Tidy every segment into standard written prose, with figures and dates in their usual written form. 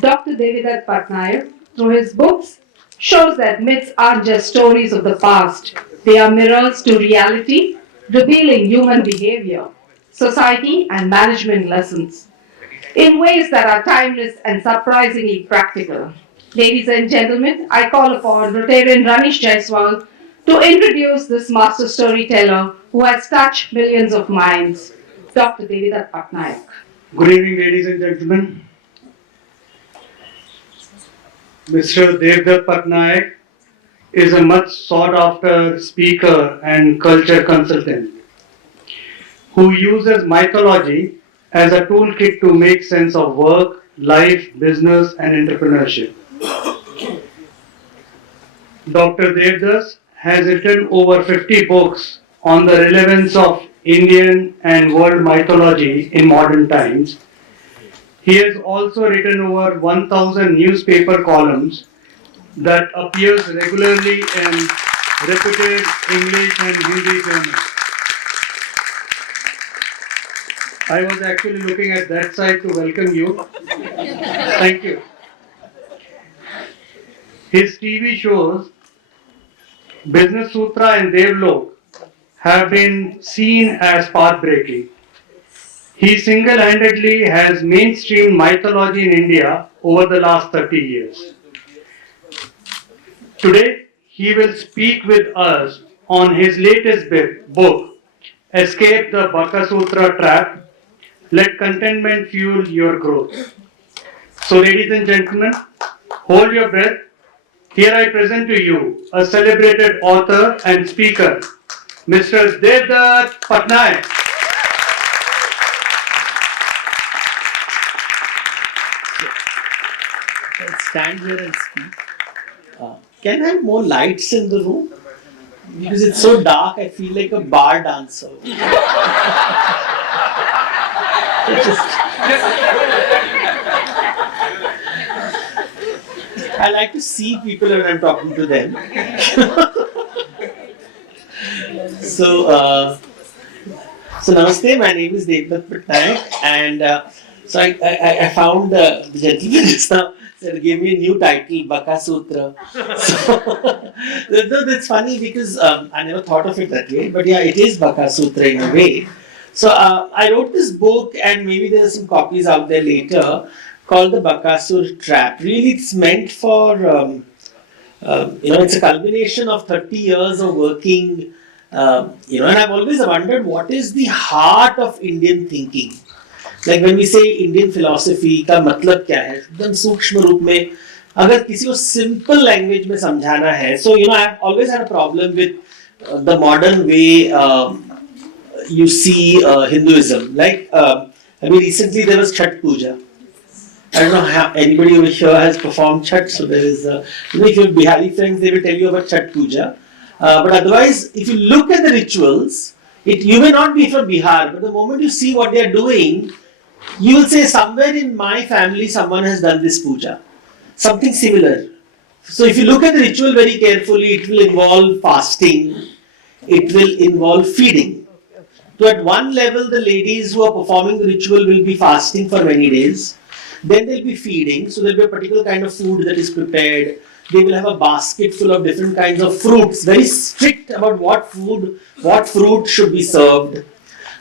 Dr. Devidat Patnaik, through his books, shows that myths aren't just stories of the past, they are mirrors to reality, revealing human behavior, society, and management lessons in ways that are timeless and surprisingly practical. Ladies and gentlemen, I call upon Rotarian Ramesh Jaiswal to introduce this master storyteller who has touched millions of minds, Dr. Devidat Patnaik. Good evening, ladies and gentlemen. Mr. Devdutt Patnaik is a much sought after speaker and culture consultant who uses mythology as a toolkit to make sense of work, life, business, and entrepreneurship. Dr. Devdas has written over 50 books on the relevance of Indian and world mythology in modern times. He has also written over 1000 newspaper columns that appears regularly in reputed English and Hindi journals. I was actually looking at that side to welcome you. Thank you. His TV shows, Business Sutra and Devlok, have been seen as path-breaking. He single-handedly has mainstreamed mythology in India over the last 30 years. Today, he will speak with us on his latest book, Escape the Bakasutra Trap. Let contentment fuel your growth. So, ladies and gentlemen, hold your breath. Here I present to you a celebrated author and speaker, Mr. Devdutt Patnaik. I'll stand here and speak. Can I have more lights in the room? Because it's so dark, I feel like a bar dancer. I like to see people when I'm talking to them. so, uh, so namaste, my name is Devdutt Patnaik, and I found the gentleman just now gave me a new title, Baka Sutra. So that's funny because I never thought of it that way, but yeah, it is Baka Sutra in a way. So I wrote this book, and maybe there are some copies out there later, called the Bakasur Trap. Really, it's meant for it's a culmination of 30 years of working. And I've always wondered what is the heart of Indian thinking. Like when we say Indian philosophy का मतलब क्या है एकदम सूक्ष्म रूप में अगर किसी को simple language में समझाना है so I've always had a problem with the modern way you see Hinduism like recently there was Chhat Puja. I don't know how anybody over here has performed Chhat, so there is if you have Bihari friends they will tell you about Chhat Puja, but otherwise if you look at the rituals you may not be from Bihar, but the moment you see what they are doing you will say somewhere in my family someone has done this puja. Something similar. So if you look at the ritual very carefully, it will involve fasting, it will involve feeding. So at one level, the ladies who are performing the ritual will be fasting for many days. Then they'll be feeding, so there'll be a particular kind of food that is prepared. They will have a basket full of different kinds of fruits, very strict about what fruit should be served.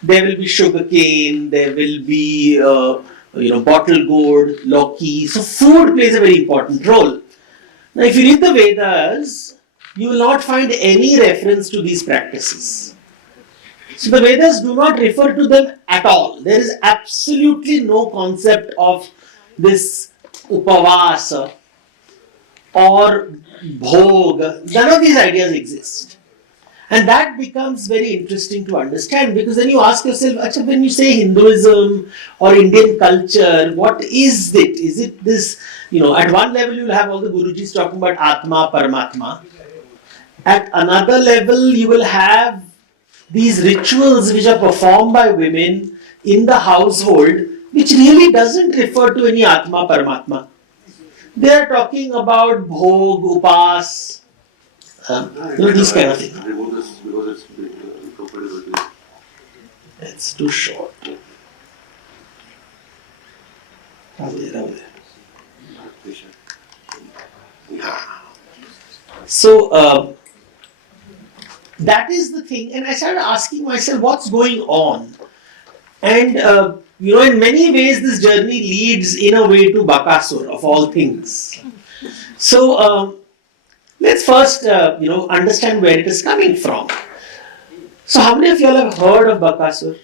There will be sugar cane, there will be bottle gourd, loki. So food plays a very important role. Now if you read the Vedas, you will not find any reference to these practices. So the Vedas do not refer to them at all. There is absolutely no concept of this upavasa or bhog. None of these ideas exist. And that becomes very interesting to understand because then you ask yourself, when you say Hinduism or Indian culture, what is it? Is it this, at one level you'll have all the Gurujis talking about Atma, Paramatma. At another level you will have these rituals which are performed by women in the household which really doesn't refer to any Atma, Paramatma. They are talking about Bhog, Upas, these kind of things. It's too short. So that is the thing, and I started asking myself, what's going on? And in many ways, this journey leads in a way to Bakasur, of all things. So let's first, understand where it is coming from. So, how many of you all have heard of Bakasur?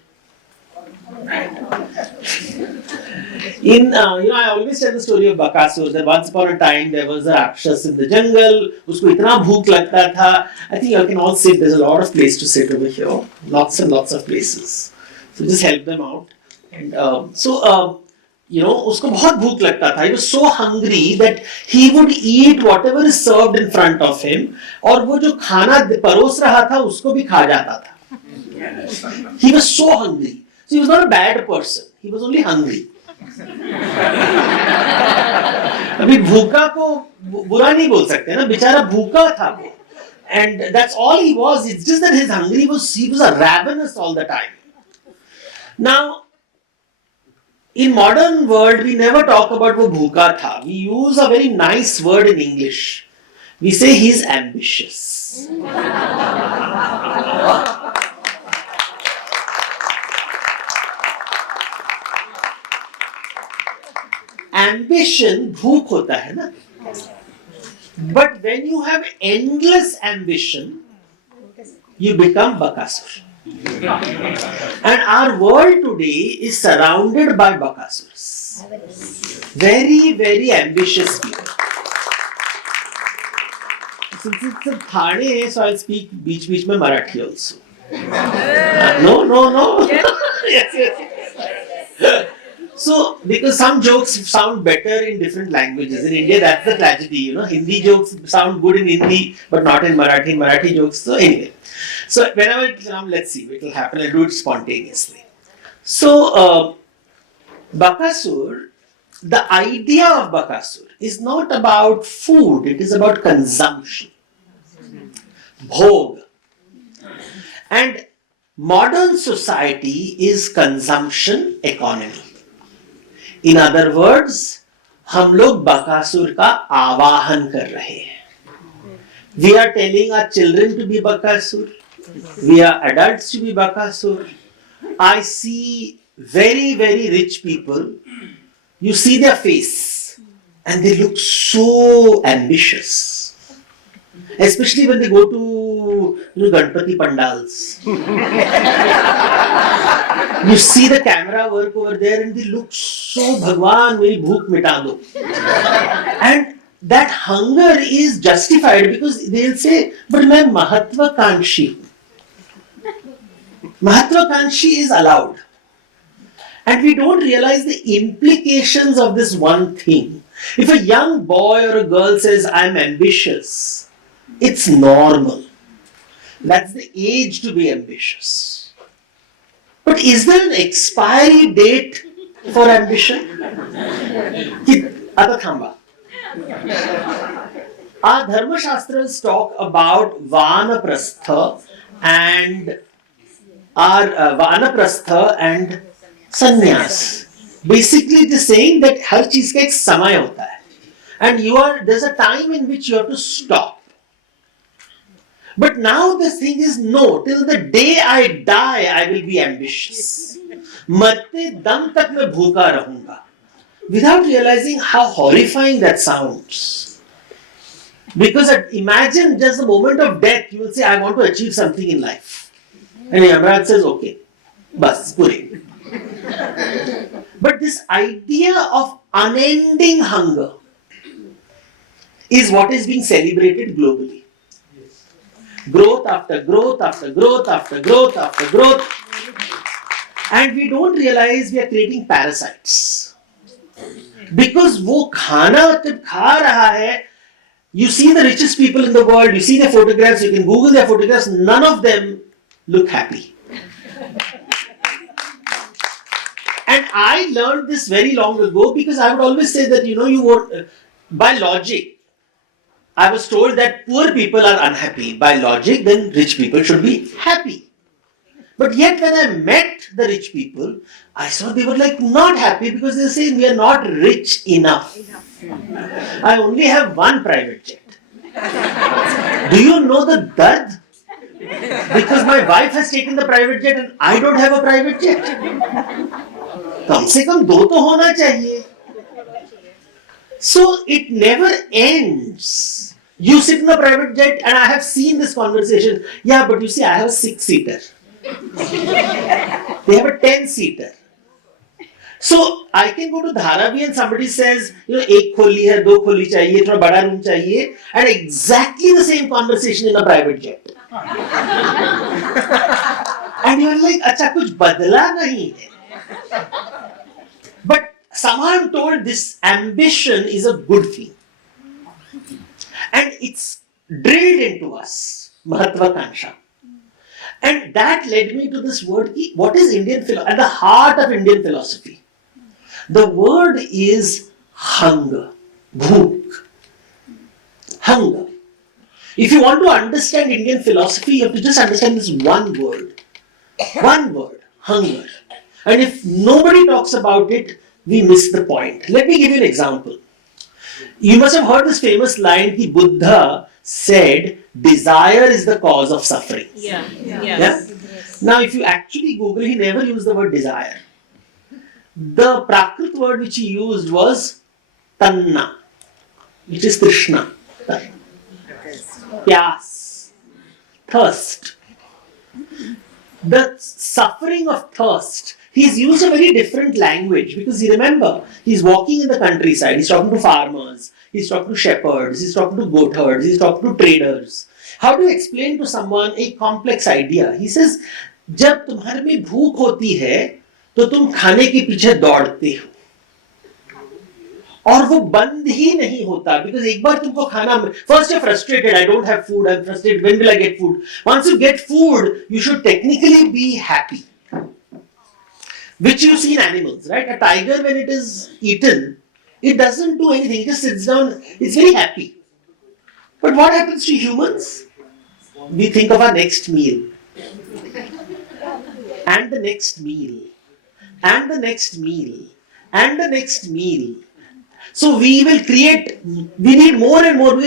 I always tell the story of Bakasur, that once upon a time there was a Rakshas in the jungle, usko itna bhook lagta tha. I think you can all sit, there's a lot of place to sit over here, lots and lots of places. So just help them out. And usko bahut bhook lagta tha. He was so hungry that he would eat whatever is served in front of him, और वो जो खाना परोस रहा था उसको भी खा जाता था. He was so hungry. So he was not a bad person. He was only hungry. अभी भूखा को बुरा नहीं बोल सकते ना, बेचारा भूखा था वो. And that's all he was. It's just that his hungry he was a ravenous all the time. Now, in modern world, we never talk about wo bhuka tha. We use a very nice word in English. We say he's ambitious. Ambition bhook hota hai na. But when you have endless ambition, you become Bakasur. And our world today is surrounded by Bakasurs. Very, very ambitious people. Since it's a Thane, so I'll speak beach mein Marathi also. No. Yes. So, because some jokes sound better in different languages. In India, that's the tragedy, Hindi jokes sound good in Hindi, but not in Marathi. Marathi jokes, so anyway. So, whenever it comes, let's see, it will happen. I'll do it spontaneously. So, Bakasur, the idea of Bakasur is not about food, it is about consumption. Bhog. And modern society is consumption economy. In other words, हम लोग बकासुर का आवाहन कर रहे हैं. We are telling our children to be Bakasur. We are adults to be Bakasur. I see very, very rich people. You see their face and they look so ambitious. Especially when they go to Ganpati Pandals. You see the camera work over there and they look so Bhagwan, meri bhook mita do. And that hunger is justified because they'll say, but main Mahatvakanshi. Mahatvakanshi is allowed. And we don't realize the implications of this one thing. If a young boy or a girl says, I'm ambitious, it's normal. That's the age to be ambitious. But is there an expiry date for ambition? Atathamba. Our Dharma Shastras talk about Vanaprastha and Sannyas. Basically, it is saying that har cheez ka ek samay hota hai. And there's a time in which you have to stop. But now the thing is, no, till the day I die, I will be ambitious. Marte dam tak main bhuka rahunga. Without realizing how horrifying that sounds. Because imagine just the moment of death, you will say, I want to achieve something in life. And Yamraj says, okay, bas, puri. But this idea of unending hunger is what is being celebrated globally. Growth after growth after growth after growth after growth. And we don't realize we are creating parasites. Because wo khana jab kha raha hai, you see the richest people in the world, you see their photographs, you can Google their photographs, none of them look happy. And I learned this very long ago because I would always say that, by logic, I was told that poor people are unhappy. By logic, then rich people should be happy. But yet when I met the rich people, I saw they were like not happy because they were saying we are not rich enough. I only have one private jet. Do you know the dard? Because my wife has taken the private jet and I don't have a private jet. कम से कम दो तो होना चाहिए. So it never ends. You sit in a private jet and I have seen this conversation. Yeah, but you see, I have a 6-seater. They have a 10-seater. So I can go to Dharavi and somebody says, एक खोली है, दो खोली चाहिए, थोड़ा बड़ा room चाहिए, and exactly the same conversation in a private jet. And you're like, अच्छा कुछ बदला नहीं है. But somehow I'm told this ambition is a good thing. And it's drilled into us, Mahatvakanksha. And that led me to this word, what is Indian philosophy? At the heart of Indian philosophy, the word is hunger, bhook. Hunger. If you want to understand Indian philosophy, you have to just understand this one word. One word, hunger. And if nobody talks about it, we miss the point. Let me give you an example. You must have heard this famous line that Buddha said, desire is the cause of suffering. Yeah. Yeah? Now, if you actually Google, he never used the word desire. The Prakrit word which he used was tanna, which is Krishna. Pyas, thirst. The suffering of thirst. He's used a very different language because you remember, he's walking in the countryside, he's talking to farmers, he's talking to shepherds, he's talking to goat herds, he's talking to traders. How do you explain to someone a complex idea? He says, जब तुम्हारे में भूख होती है तो तुम खाने के पीछे दौड़ते हो और वो बंद ही नहीं होता because एक बार तुमको खाना first you're frustrated, I don't have food, I'm frustrated, when will I get food? Once you get food, you should technically be happy. Which you see in animals, right? A tiger, when it is eaten, it doesn't do anything, it just sits down, it's very happy. But what happens to humans? We think of our next meal. And the next meal. And the next meal. And the next meal. So we will create, we need more and more.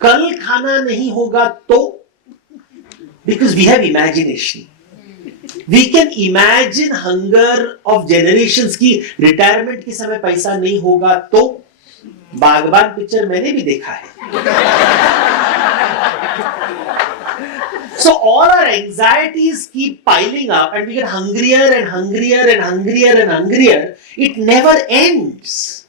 Kal khana nahi hoga to, because we have imagination. We can imagine hunger of generations की retirement के समय पैसा नहीं होगा तो बागबान picture मैंने भी देखा है. So all our anxieties keep piling up and we get hungrier and hungrier and hungrier and hungrier. It never ends.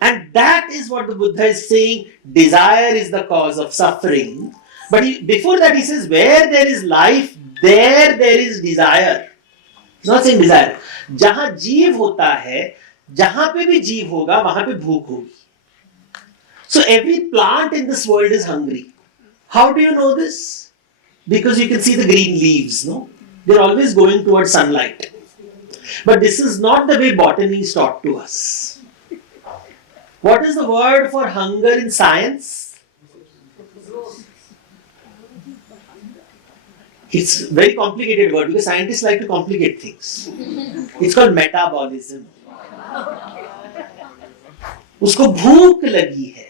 And that is what the Buddha is saying, desire is the cause of suffering. But before that he says, where there is life, there is desire. He's not saying desire. जहां जीव होता है, जहां पे भी जीव होगा, वहां पे भूख होगी. So every plant in this world is hungry. How do you know this? Because you can see the green leaves, no? They're always going towards sunlight. But this is not the way botany is taught to us. What is the word for hunger in science? It's a very complicated word because scientists like to complicate things. It's called metabolism. उसको भूख लगी है.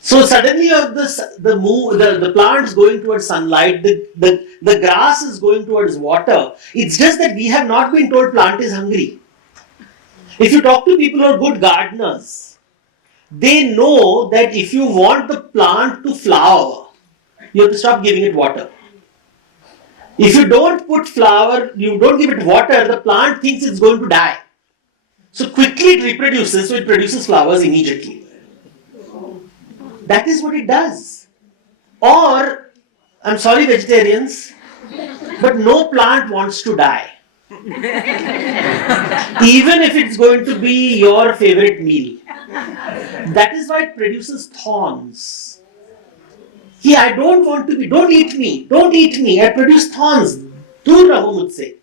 So suddenly the plants going towards sunlight, the grass is going towards water. It's just that we have not been told plant is hungry. If you talk to people who are good gardeners, they know that if you want the plant to flower, you have to stop giving it water. If you don't put flower, you don't give it water, the plant thinks it's going to die. So quickly it reproduces, so it produces flowers immediately. That is what it does. Or, I'm sorry vegetarians, but no plant wants to die. Even if it's going to be your favorite meal. That is why it produces thorns. Yeah, I don't want to be, don't eat me, I produce thorns. Dur raho mujhse.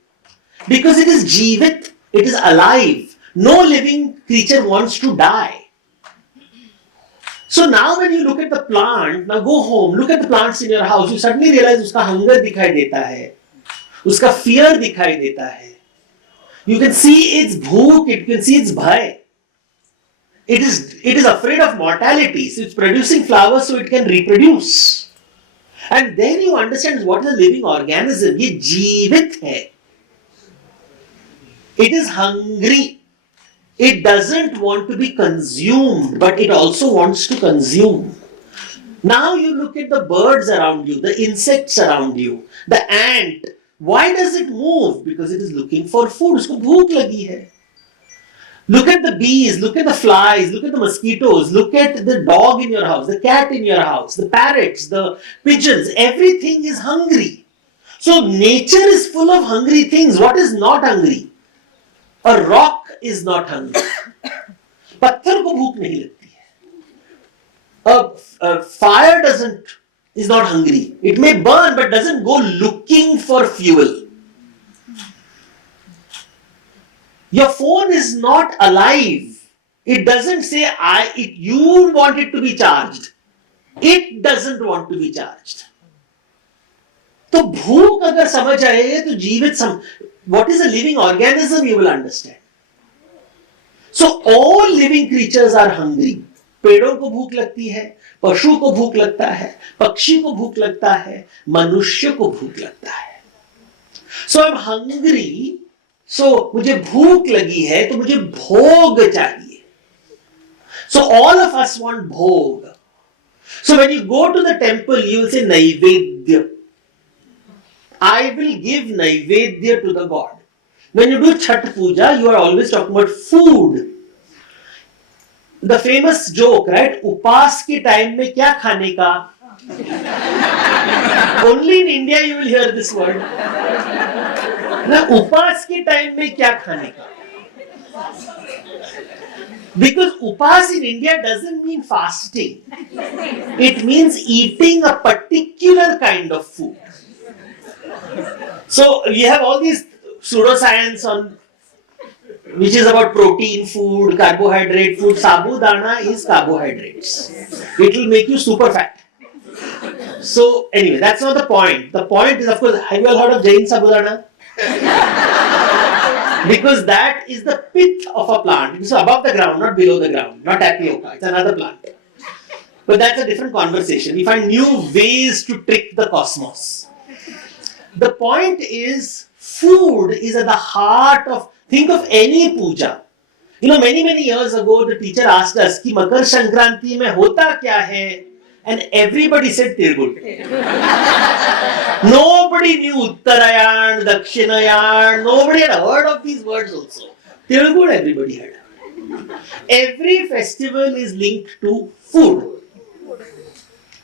Because it is jeevit, it is alive. No living creature wants to die. So now when you look at the plant, now go home, look at the plants in your house, you suddenly realize uska hunger dikhai deta hai. उसका fear दिखाई देता है. You can see its bhook, you can see its bhai. It is afraid of mortality, so it's producing flowers so it can reproduce. And then you understand what is a living organism. ये जीवित है. It is hungry. It doesn't want to be consumed, but it also wants to consume. Now you look at the birds around you, the insects around you, the ant. Why does it move? Because it is looking for food. उसको भूख लगी है. Look at the bees, look at the flies, look at the mosquitoes, look at the dog in your house, the cat in your house, the parrots, the pigeons. Everything is hungry. So nature is full of hungry things. What is not hungry? A rock is not hungry. पत्थर को भूख नहीं लगती है. A fire is not hungry. It may burn but doesn't go looking for fuel. Your phone is not alive. It doesn't say you want it to be charged. It doesn't want to be charged. तो भूख अगर समझ आए तो जीवित what is a living organism you will understand. So all living creatures are hungry. पेड़ों को भूख लगती है, पशु को भूख लगता है, पक्षी को भूख लगता है, मनुष्य को भूख लगता है. So I'm hungry. So मुझे भूख लगी है तो मुझे भोग चाहिए. So all of us want bhog. So when you go to the temple, you will say Naivedya. I will give Naivedya to the God. When you do Chhat Puja, you are always talking about food. The famous joke, right? Upas के time में क्या खाने का? Only in India you will hear this word. ना उपास के time में क्या खाने का? Because upas in India doesn't mean fasting. It means eating a particular kind of food. So we have all these pseudoscience on which is about protein food, carbohydrate food. Sabudana is carbohydrates. It will make you super fat. So anyway, that's not the point. The point is, of course, have you all heard of Jain Sabudana? Because that is the pith of a plant. It is above the ground, not below the ground, not tapioca. It's another plant. But that's a different conversation. We find new ways to trick the cosmos. The point is, food is at the heart of, think of any puja. You know, many years ago, the teacher asked us, कि मकर संक्रांति में होता क्या है? And everybody said Tirgul. Nobody knew Uttarayan, Dakshinayan. Nobody had heard of these words also. Tirgul everybody had. Every festival is linked to food.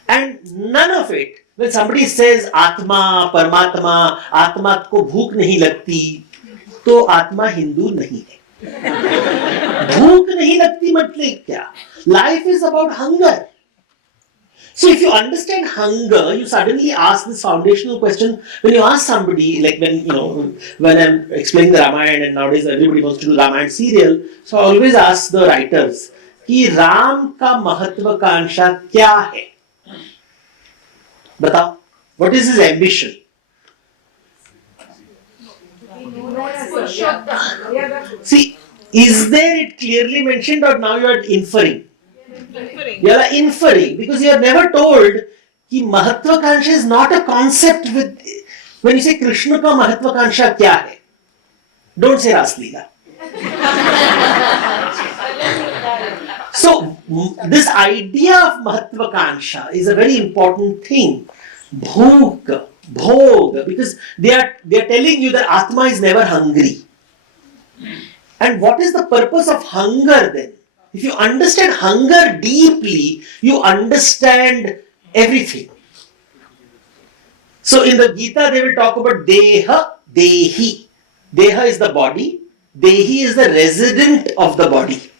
And none of it, when somebody says Atma, Paramatma, Atma को भूख नहीं लगती, तो आत्मा हिंदू नहीं है. भूख नहीं लगती मतलब क्या? Life is about hunger. So if you understand hunger, you suddenly ask this foundational question. When you ask somebody, like when I'm explaining the Ramayana, and nowadays everybody wants to do Ramayana serial, so I always ask the writers, कि राम का महत्वाकांक्षा क्या है? बताओ, what is his ambition? See, is there it clearly mentioned, or now you are inferring? You are inferring because you are never told कि महत्वाकांक्षा is not a concept with. When you say Krishna का महत्वाकांक्षा क्या है? Don't say Rasleela. So this idea of महत्वाकांक्षा is a very important thing. Bhuk, bhog, because they are telling you that Atma is never hungry. And what is the purpose of hunger then? If you understand hunger deeply, you understand everything. So in the Gita, they will talk about Deha, Dehi. Deha is the body. Dehi is the resident of the body.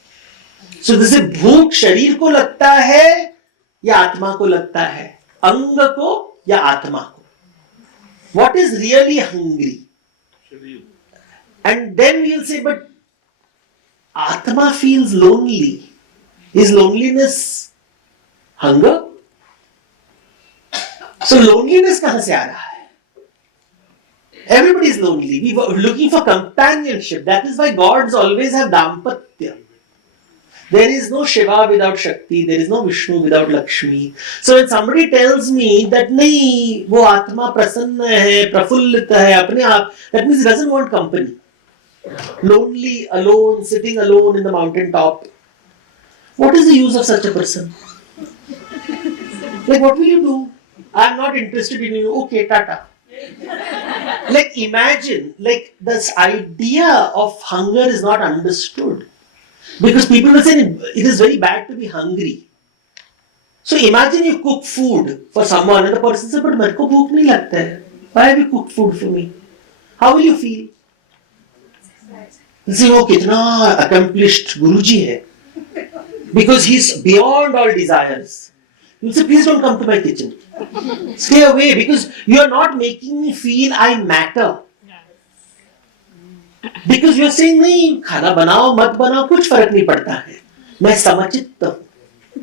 So this is भूख शरीर को लगता है या आत्मा को लगता है? अंग को या आत्मा को? What is really hungry? And then we will say, but Atma feels lonely. Is loneliness hunger? So loneliness कहां से आ रहा है? Everybody is lonely. We were looking for companionship. That is why gods always have dampatya. There is no Shiva without Shakti. There is no Vishnu without Lakshmi. So when somebody tells me that nahi, wo atma prasanna hai, prafullita hai, apne aap, that means he doesn't want company. Lonely, alone, sitting alone in the mountain top. What is the use of such a person? Like, what will you do? I'm not interested in you. Okay, tata. Like, imagine, like, this idea of hunger is not understood. Because people will say it is very bad to be hungry. So imagine you cook food for someone and the person says, but मेरे को भूख नहीं लगता है. Why have you cooked food for me? How will you feel? You say, oh, कितना accomplished Guruji है. Because he's beyond all desires. You say, please don't come to my kitchen. Stay away because you are not making me feel I matter. Because you are saying नहीं खाना बनाओ मत बनाओ कुछ फर्क नहीं पड़ता है मैं समचित्त हूं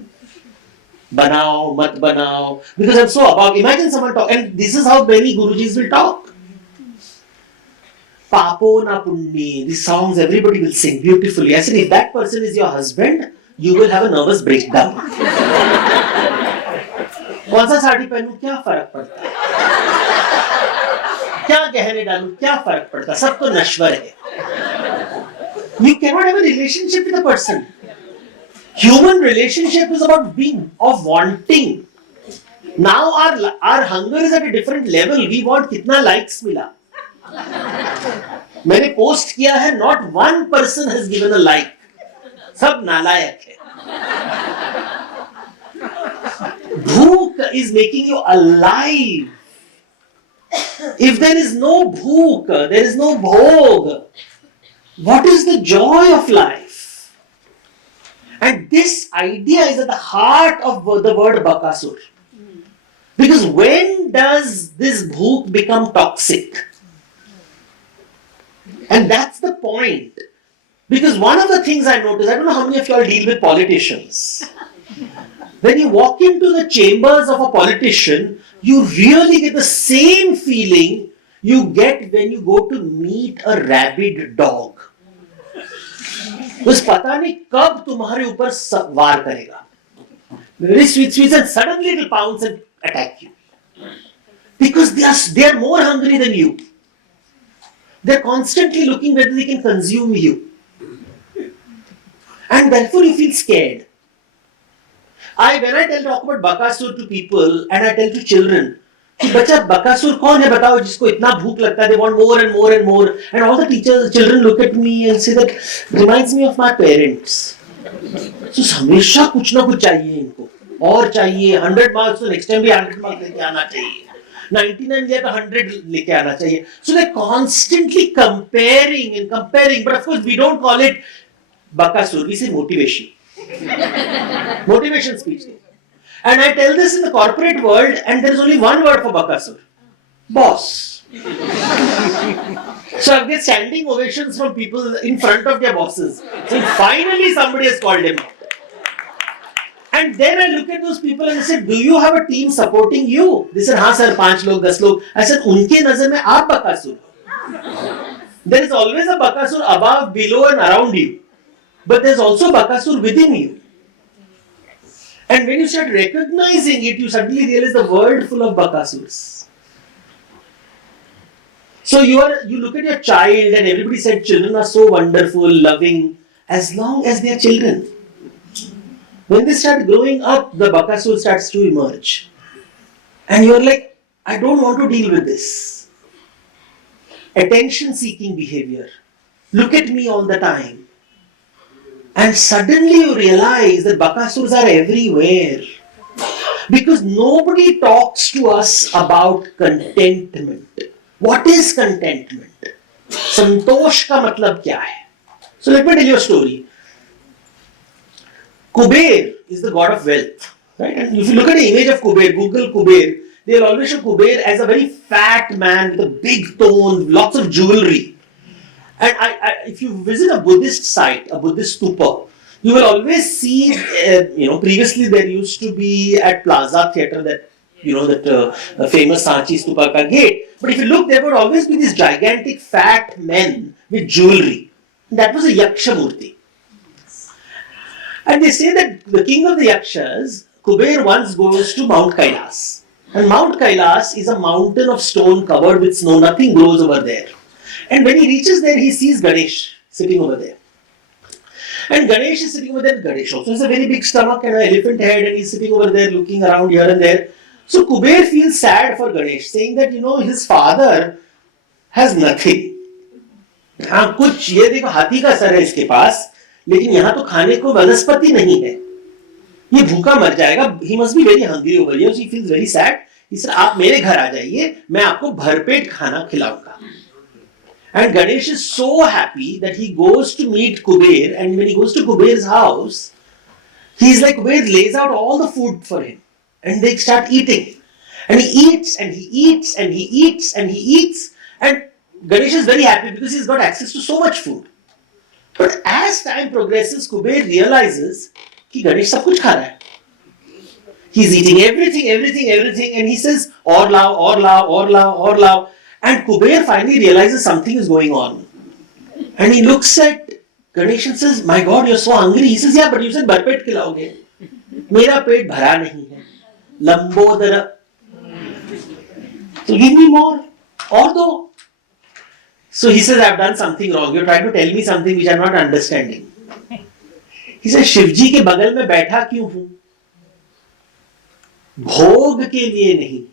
बनाओ मत बनाओ because I'm so above. Imagine someone talk and this is how many Gurujis will talk. Papo na punni, these songs everybody will sing beautifully. I said if that person is your husband you will have a nervous breakdown. कौन सा साड़ी पहनूं क्या फर्क पड़ता है क्या गहने डालूं क्या फर्क पड़ता सब तो नश्वर है. You cannot have a relationship with a person. Human relationship is about being of wanting. Now our hunger is at a different level. We want कितना likes मिला. मैंने पोस्ट किया है not one person has given a like. सब नालायक है. Bhook is making you alive. If there is no bhook, there is no bhog. What is the joy of life? And this idea is at the heart of the word Bakasur. Because when does this bhook become toxic? And that's the point. Because one of the things I noticed, I don't know how many of you all deal with politicians. When you walk into the chambers of a politician, you really get the same feeling you get when you go to meet a rabid dog. बस पता नहीं कब तुम्हारे ऊपर वार करेगा. Very sweet and suddenly it will pounce and attack you. Because they are more hungry than you. They are constantly looking whether they can consume you. And therefore you feel scared. When I talk about Bakasur to people and I tell to children, कि बच्चा बकासुर कौन है बताओ जिसको इतना भूख लगता है they want more and more and more and all the children look at me and say that reminds me of my parents. So हमेशा कुछ ना कुछ चाहिए इनको और चाहिए 100 marks तो next time भी 100 marks लेके आना चाहिए 99 लिया तो 100 लेके आना चाहिए. So they're constantly comparing but of course we don't call it Bakasur, we say motivation. Motivation speech. And I tell this in the corporate world and there is only one word for Bakasur. Boss. So I get standing ovations from people in front of their bosses. So finally somebody has called him out. And then I look at those people and I said, do you have a team supporting you? They said, हाँ sir, 5 log, 10 log. I said, उनके नजर में आप Bakasur. There is always a Bakasur above, below and around you. But there is also Bakasur within you. And when you start recognizing it, you suddenly realize the world full of Bakasurs. So you look at your child and everybody said children are so wonderful, loving, as long as they are children. When they start growing up, the Bakasur starts to emerge. And you're like, I don't want to deal with this. Attention-seeking behavior. Look at me all the time. And suddenly you realize that Bakasurs are everywhere. Because nobody talks to us about contentment. What is contentment? Santosh ka matlab kya hai? So let me tell you a story. Kuber is the god of wealth. Right? And if you look at the image of Kuber, Google Kuber, they'll always show Kuber as a very fat man with a big tone, lots of jewelry. And if you visit a Buddhist site, a Buddhist stupa, you will always see, previously there used to be at Plaza Theatre that famous Sanchi Stupa ka gate, But if you look, there would always be these gigantic fat men with jewelry. That was a Yaksha Murti. And they say that the king of the Yakshas, Kuber, once goes to Mount Kailas. And Mount Kailas is a mountain of stone covered with snow, nothing grows over there. And when he reaches there, he sees Ganesh sitting over there. And Ganesh is sitting over there. Ganesh also has a very big stomach and an elephant head, and he's sitting over there looking around here and there. So Kuber feels sad for Ganesh, saying that, his father has nothing. हाँ कुछ ये देखो हाथी का sir है इसके पास, लेकिन यहाँ तो खाने को वनस्पति नहीं है, ये भूखा मर जाएगा. He must be very hungry over here. So he feels very sad. He said, आप मेरे घर आ जाइए, मैं आपको भरपेट खाना खिलाऊंगा. And Ganesh is so happy that he goes to meet Kuber, and when he goes to Kuber's house, he's like, Kuber lays out all the food for him, and they start eating. And he eats, and he eats, and he eats, and he eats, and Ganesh is very happy because he's got access to so much food. But as time progresses, Kuber realizes कि Ganesh सब कुछ खा रहा है. He's eating everything, and he says, और लाओ. And Kuber finally realizes something is going on. And he looks at Ganesh and says, my God, you're so hungry. He says, yeah, but you said भरपेट खिलाओगे. मेरा पेट भरा नहीं है. Lambodar. So give me more. और दो. So he says, I've done something wrong. You're trying to tell me something which I'm not understanding. He says, Shivji के बगल में बैठा क्यों हूं? भोग के लिए नहीं,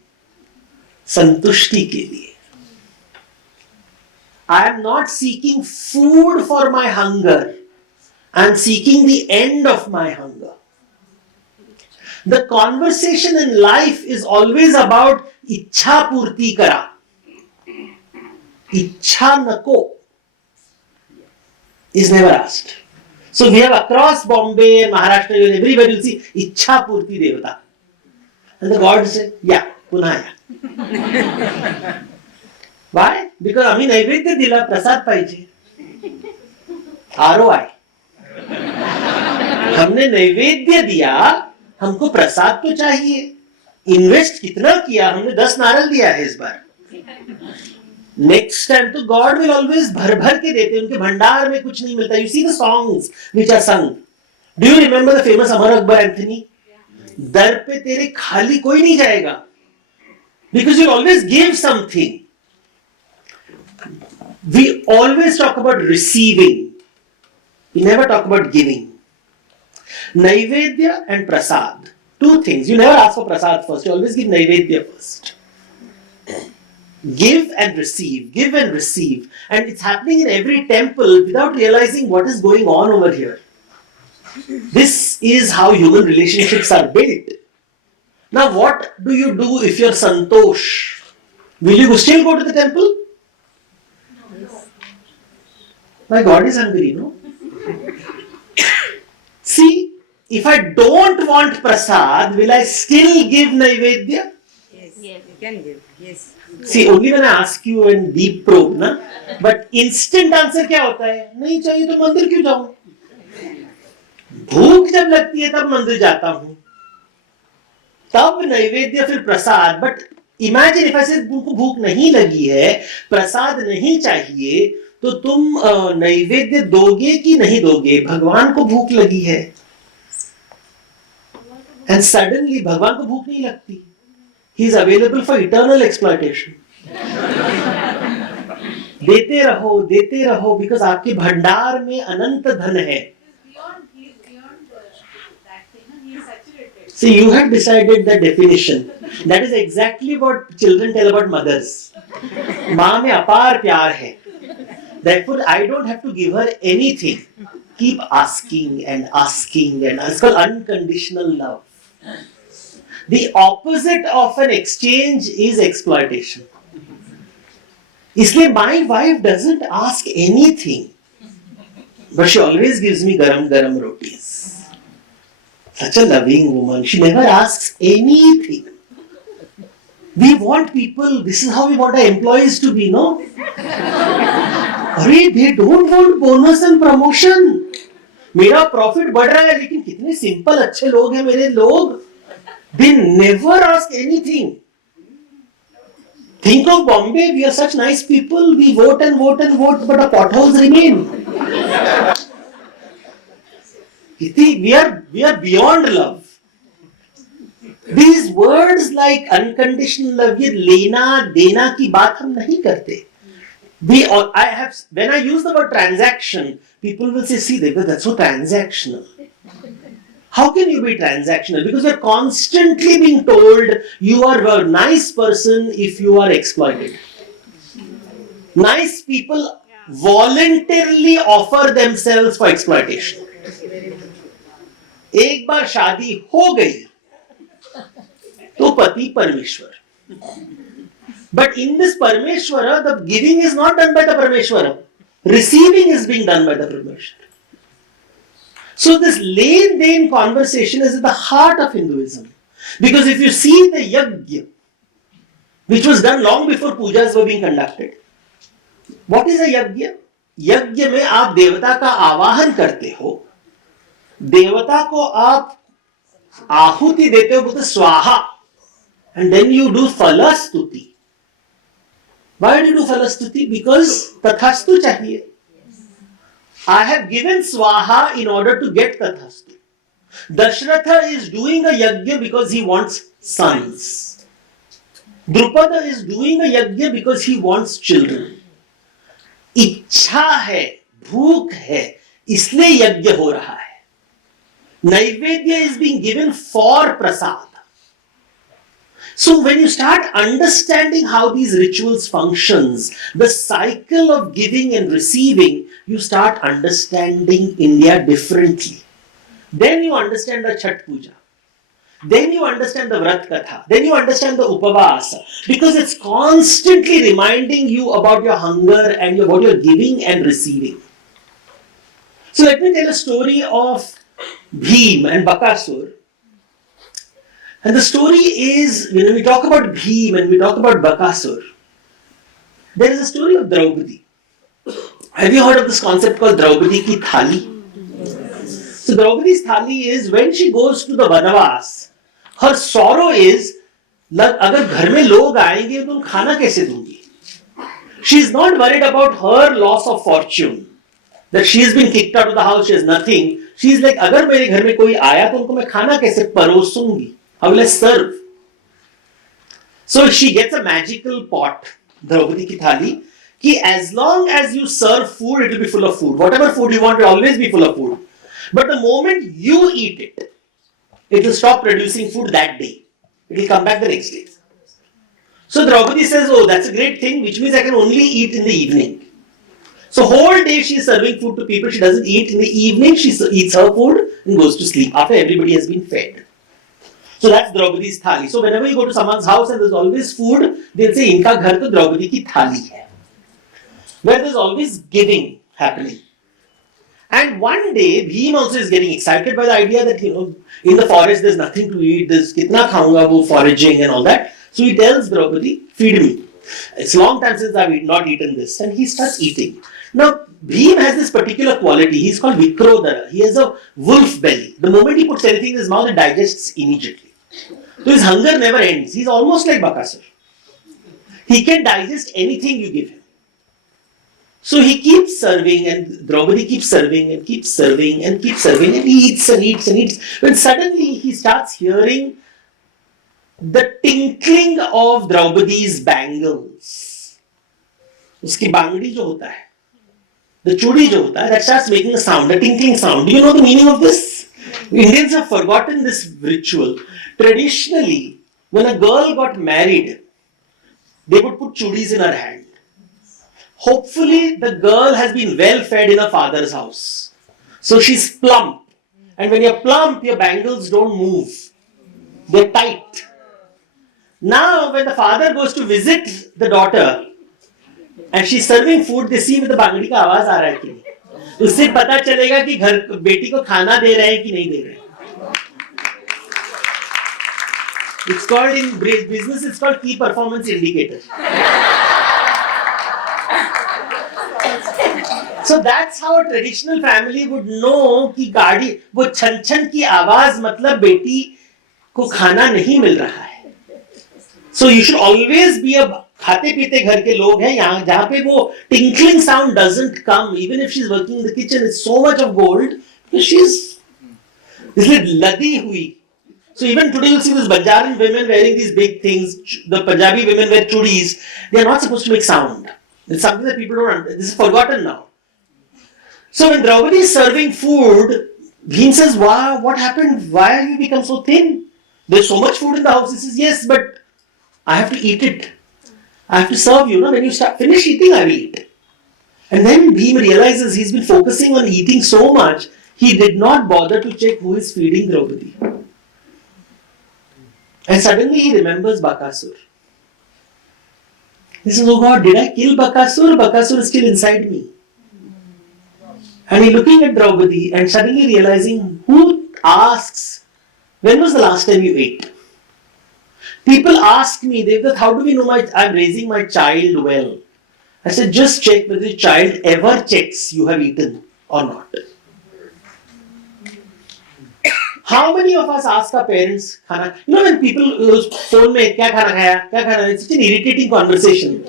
संतुष्टि के लिए. I am not seeking food for my hunger. I am seeking the end of my hunger. The conversation in life is always about इच्छा पूर्ति करा. इच्छा नको is never asked. So we have across Bombay and Maharashtra and everywhere you'll see इच्छा पूर्ति देवता. And the God said, yeah, पुन्हा या. Why? Because आम्ही नैवेद्य दिला, प्रसाद पाहिजे. ROI. हमने नैवेद्य दिया, हमको प्रसाद तो चाहिए. इन्वेस्ट कितना किया, हमने 10 नारल दिया है इस बार. Next time तो God will always भर के देते, उनके भंडार में कुछ नहीं मिलता. You see the songs which are sung. Do you remember the famous Amar Akbar Anthony? दर पे तेरे खाली कोई नहीं जाएगा. Because you always give something. We always talk about receiving. We never talk about giving. Naivedya and prasad. Two things. You never ask for prasad first. You always give Naivedya first. Give and receive. Give and receive. And it's happening in every temple without realizing what is going on over here. This is how human relationships are built. Now what do you do if you're Santosh? Will you still go to the temple? My God is hungry, no? See, if I don't want prasad, will I still give Naivedya? Yes, you can give. Yes. See, only when I ask you and deep probe, na? But instant answer क्या होता है? नहीं चाहिए तो मंदिर क्यों जाऊं? भूख जब लगती है तब मंदिर जाता हूं. तब नैवेद्य फिर प्रसाद. But imagine if I said तुमको भूख नहीं लगी है, प्रसाद नहीं चाहिए, तो तुम नैवेद्य दोगे कि नहीं दोगे? भगवान को भूख लगी है. And suddenly भगवान को भूख नहीं लगती. He is available for eternal exploitation. देते रहो because आपके भंडार में अनंत धन है. See, you have decided the definition. That is exactly what children tell about mothers. माँ में अपार प्यार है. Therefore, I don't have to give her anything. Keep asking and asking and it's called unconditional love. The opposite of an exchange is exploitation. इसलिए my wife doesn't ask anything, but she always gives me garam rotis. Such a loving woman. She never asks anything. We want people, this is how we want our employees to be, no? अरे they don't want bonus and promotion. मेरा profit बढ़ रहा है लेकिन कितने simple अच्छे लोग हैं मेरे लोग. They never ask anything. Think of Bombay, we are such nice people, we vote and vote and vote, but our potholes remain. You see, we are beyond love. These words like unconditional love, ये लेना देना की बात हम नहीं करते. When I use the word transaction, people will say, see, Devda, that's so transactional. How can you be transactional? Because you're constantly being told you are a nice person if you are exploited. Nice people voluntarily offer themselves for exploitation. एक बार शादी हो गई तो पति परमेश्वर. But in this Parmeshwara, the giving is not done by the Parmeshwara. Receiving is being done by the Parmeshwara. So this len-den conversation is at the heart of Hinduism. Because if you see the yajna, which was done long before pujas were being conducted. What is a yajna? Yajna में आप देवता का आवाहन करते हो. देवता को आप आहुति देते हो बोलते स्वाहा. And then you do falastuti. Why do you do falastuti? Because tathastu chahiye. I have given swaha in order to get tathastu. Dashratha is doing a yajna because he wants sons. Drupada is doing a yajna because he wants children. इच्छा है, भूख है, इसलिए यज्ञ हो रहा है. नैवेद्य is being given for prasad. So when you start understanding how these rituals functions, the cycle of giving and receiving, you start understanding India differently. Then you understand the Chhat Puja. Then you understand the Vrat Katha. Then you understand the Upavasa. Because it's constantly reminding you about your hunger and about your giving and receiving. So let me tell a story of Bhim and Bakasur. And the story is, when we talk about Bhim and we talk about Bakasur, there is a story of Draupadi. Have you heard of this concept called Draupadi ki thali? So Draupadi's thali is when she goes to the Vanavas, her sorrow is, अगर घर में लोग आएंगे तो खाना कैसे दूंगी? She is not worried about her loss of fortune, that she has been kicked out of the house, she has nothing. She is like, अगर मेरे घर में कोई आया तो उनको मैं खाना कैसे परोसूंगी? How will I serve? So she gets a magical pot, Draupadi ki thali, ki as long as you serve food, it will be full of food. Whatever food you want will always be full of food. But the moment you eat it, it will stop producing food that day. It will come back the next day. So Draupadi says, oh, that's a great thing, which means I can only eat in the evening. So whole day she is serving food to people, she doesn't eat. In the evening she eats her food and goes to sleep after everybody has been fed. So that's Draupadi's thali. So whenever you go to someone's house and there's always food, they'll say, Inka ghar to Draupadi ki thali hai. Where there's always giving happening. And one day, Bhim also is getting excited by the idea that, in the forest there's nothing to eat, there's kitna khaunga wo foraging and all that. So he tells Draupadi, feed me. It's a long time since I've not eaten this. And he starts eating. Now, Bhim has this particular quality. He's called Vikrodara. He has a wolf belly. The moment he puts anything in his mouth, it digests immediately. So his hunger never ends. He's almost like Bakasur. He can digest anything you give him. So he keeps serving and Draupadi keeps serving and keeps serving and keeps serving and he eats and eats and eats. When suddenly he starts hearing the tinkling of Draupadi's bangles. Uski bangdi jo hota hai, the chudi jo hota hai, that starts making a sound, a tinkling sound. Do you know the meaning of this? Indians have forgotten this ritual. Traditionally, when a girl got married, they would put chudis in her hand. Hopefully, the girl has been well fed in her father's house. So she's plump. And when you're plump, your bangles don't move. They're tight. Now, when the father goes to visit the daughter and she's serving food, they see with the bangdi का आवाज आ रहा है कि नहीं. उससे पता चलेगा कि घर बेटी को खाना दे रहे हैं कि नहीं दे रहे हैं. It's called in business, it's called key performance indicator. So that's how a traditional family would know कि गाड़ी वो छन छन की आवाज मतलब बेटी को खाना नहीं मिल रहा है. So you should always be a खाते पीते घर के लोग हैं यहाँ, जहां पे वो tinkling sound doesn't come even if she's working in the kitchen. It's so much of gold that she's इसलिए लदी हुई. So even today you'll see these Banjaran women wearing these big things. The Punjabi women wear chudis. They are not supposed to make sound. It's something that people don't understand. This is forgotten now. So when Draupadi is serving food, Bhim says, "Wow, what happened? Why have you become so thin? There's so much food in the house." He says, "Yes, but I have to eat it. I have to serve you. No? When you finish eating, I will eat." And then Bhim realizes he's been focusing on eating so much, he did not bother to check who is feeding Draupadi. And suddenly he remembers Bakasur. He says, "Oh God, did I kill Bakasur? Bakasur is still inside me." And he's looking at Draupadi and suddenly realizing, who asks, when was the last time you ate? People ask me, Devdutt, how do we know I'm raising my child well? I said, just check whether the child ever checks you have eaten or not. How many of us ask our parents, khana? You know when people phone mein, kya khana khaya? Kya khana? It's such an irritating conversation.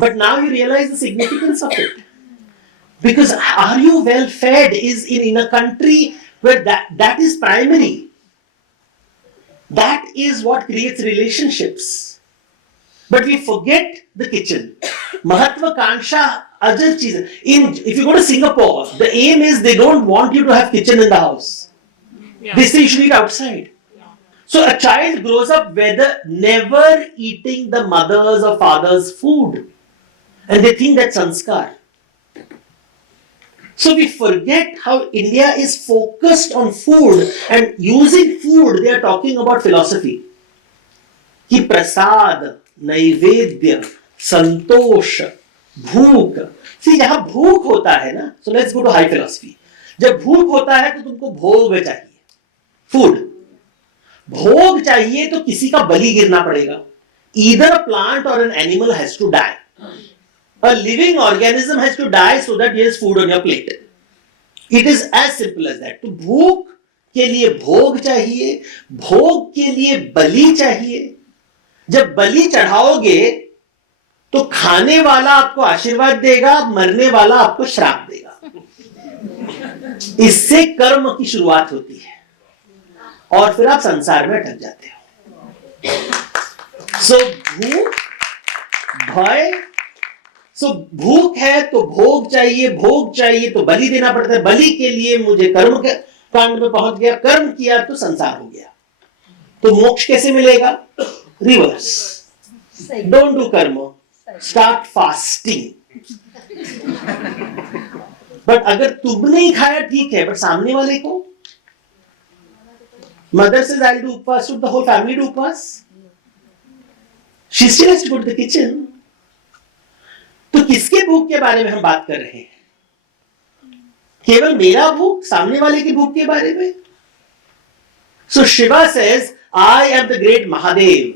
But now you realize the significance of it. Because are you well fed is in a country where that is primary. That is what creates relationships. But we forget the kitchen. Mahatvakanksha, other cheez. If you go to Singapore, the aim is they don't want you to have kitchen in the house. Yeah. They say you should eat outside. So a child grows up never eating the mother's or father's food. And they think that's sanskar. So we forget how India is focused on food, and using food they are talking about philosophy. कि प्रसाद, नैवेद्य, संतोष, भूख. See, जहाँ भूख होता है ना, so let's go to high philosophy. जब भूख होता है तो तुमको भोग चाहिए, food. भोग चाहिए तो किसी का बलि गिरना पड़ेगा. Either a plant or an animal has to die. A living organism has to die so that there is food on your plate. It is as simple as that. तो भूख के लिए भोग चाहिए, भोग के लिए बलि चाहिए. जब बलि चढ़ाओगे तो खाने वाला आपको आशीर्वाद देगा, मरने वाला आपको श्राप देगा. इससे कर्म की शुरुआत होती है और फिर आप संसार में अटक जाते हो. सो भूख, भय. सो भूख है तो भोग चाहिए तो बलि देना पड़ता है. बलि के लिए मुझे कर्म कांड में पहुंच गया, कर्म किया तो संसार हो गया. तो मोक्ष कैसे मिलेगा? रिवर्स. डोंट डू कर्म, स्टार्ट फास्टिंग. बट अगर तुमने ही खाया ठीक है, बट सामने वाले को, मदर says I'll do उपवास, should the whole family do उपवास? She still has to go to the kitchen. तो किसके भूख के बारे में हम बात कर रहे हैं? केवल मेरा भूख, सामने वाले की भूख के बारे में? So Shiva says, I am the great Mahadev.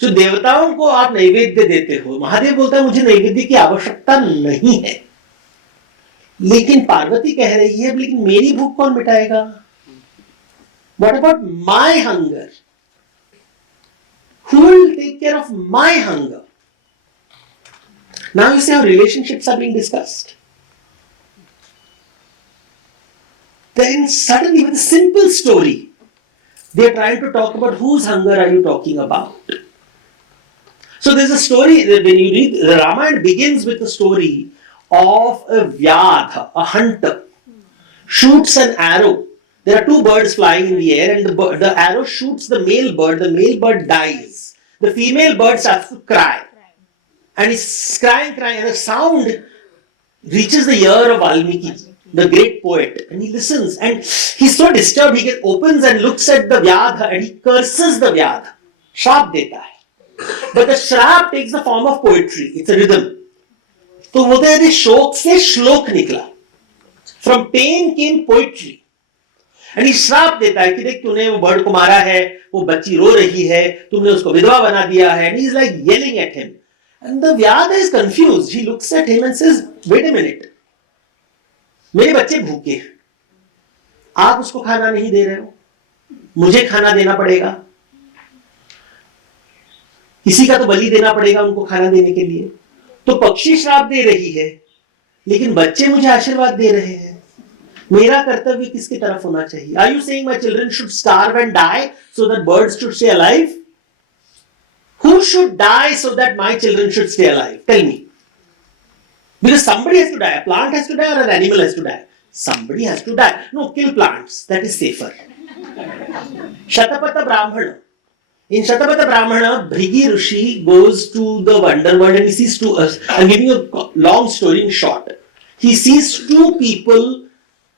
जो देवताओं को आप नैवेद्य देते हो, महादेव बोलता है मुझे नैवेद्य की आवश्यकता नहीं है. लेकिन पार्वती कह रही है, लेकिन मेरी भूख कौन मिटाएगा? What about my hunger? Who will take care of my hunger? Now you see how relationships are being discussed. Then suddenly with a simple story, they are trying to talk about whose hunger are you talking about. So there's a story that when you read, the Ramayana begins with the story of a Vyadha, a hunter, shoots an arrow. There are two birds flying in the air and the arrow shoots the male bird dies. The female bird starts to cry. And he's crying, and the sound reaches the ear of Valmiki, the great poet. And he listens, and he's so disturbed, he opens and looks at the Vyadha, and he curses the Vyadha. Shrap deta hai. But the shrap takes the form of poetry. It's a rhythm. तो बोलते हैं शोक से श्लोक निकला. From pain came poetry. And he श्राप देता है कि देख तूने वो बर्ड को मारा है, वो बच्ची रो रही है, तुमने उसको विधवा बना दिया है. And he's like yelling at him. And the Vyadha is confused. He looks at him and says, wait a minute. मेरे बच्चे भूखे, आप उसको खाना नहीं दे रहे हो, मुझे खाना देना पड़ेगा. किसी का तो बलि देना पड़ेगा उनको खाना देने के लिए। तो पक्षी श्राप दे रही है, लेकिन बच्चे मुझे आशीर्वाद दे रहे हैं। मेरा कर्तव्य किसकी तरफ होना चाहिए? Are you saying my children should starve and die so that birds should stay alive? Who should die so that my children should stay alive? Tell me. Because somebody has to die. A plant has to die or an animal has to die. Somebody has to die. No, kill plants. That is safer. Shatapatha Brahmana. In Shatapatha Brahmana, Bhrigi Rishi goes to the wonder world and he sees two. I'm giving you a long story in short. He sees two people.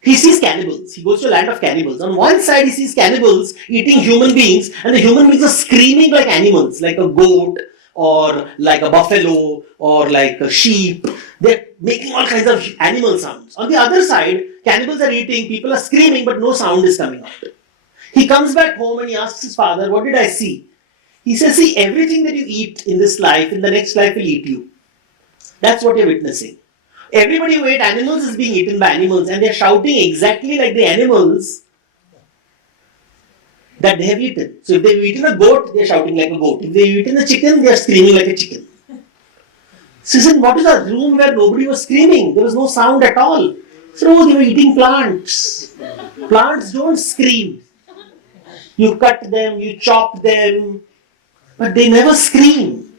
He sees cannibals. He goes to a land of cannibals. On one side, he sees cannibals eating human beings, and the human beings are screaming like animals, like a goat or like a buffalo or like a sheep. They're making all kinds of animal sounds. On the other side, cannibals are eating, people are screaming, but no sound is coming out. He comes back home and he asks his father, "What did I see?" He says, "See, everything that you eat in this life, in the next life will eat you." That's what you're witnessing. Everybody who ate animals is being eaten by animals, and they're shouting exactly like the animals that they have eaten. So if they've eaten a goat, they're shouting like a goat. If they've eaten a chicken, they're screaming like a chicken. So he said, "What is a room where nobody was screaming? There was no sound at all." So they were eating plants. Plants don't scream. You cut them, you chop them, but they never scream.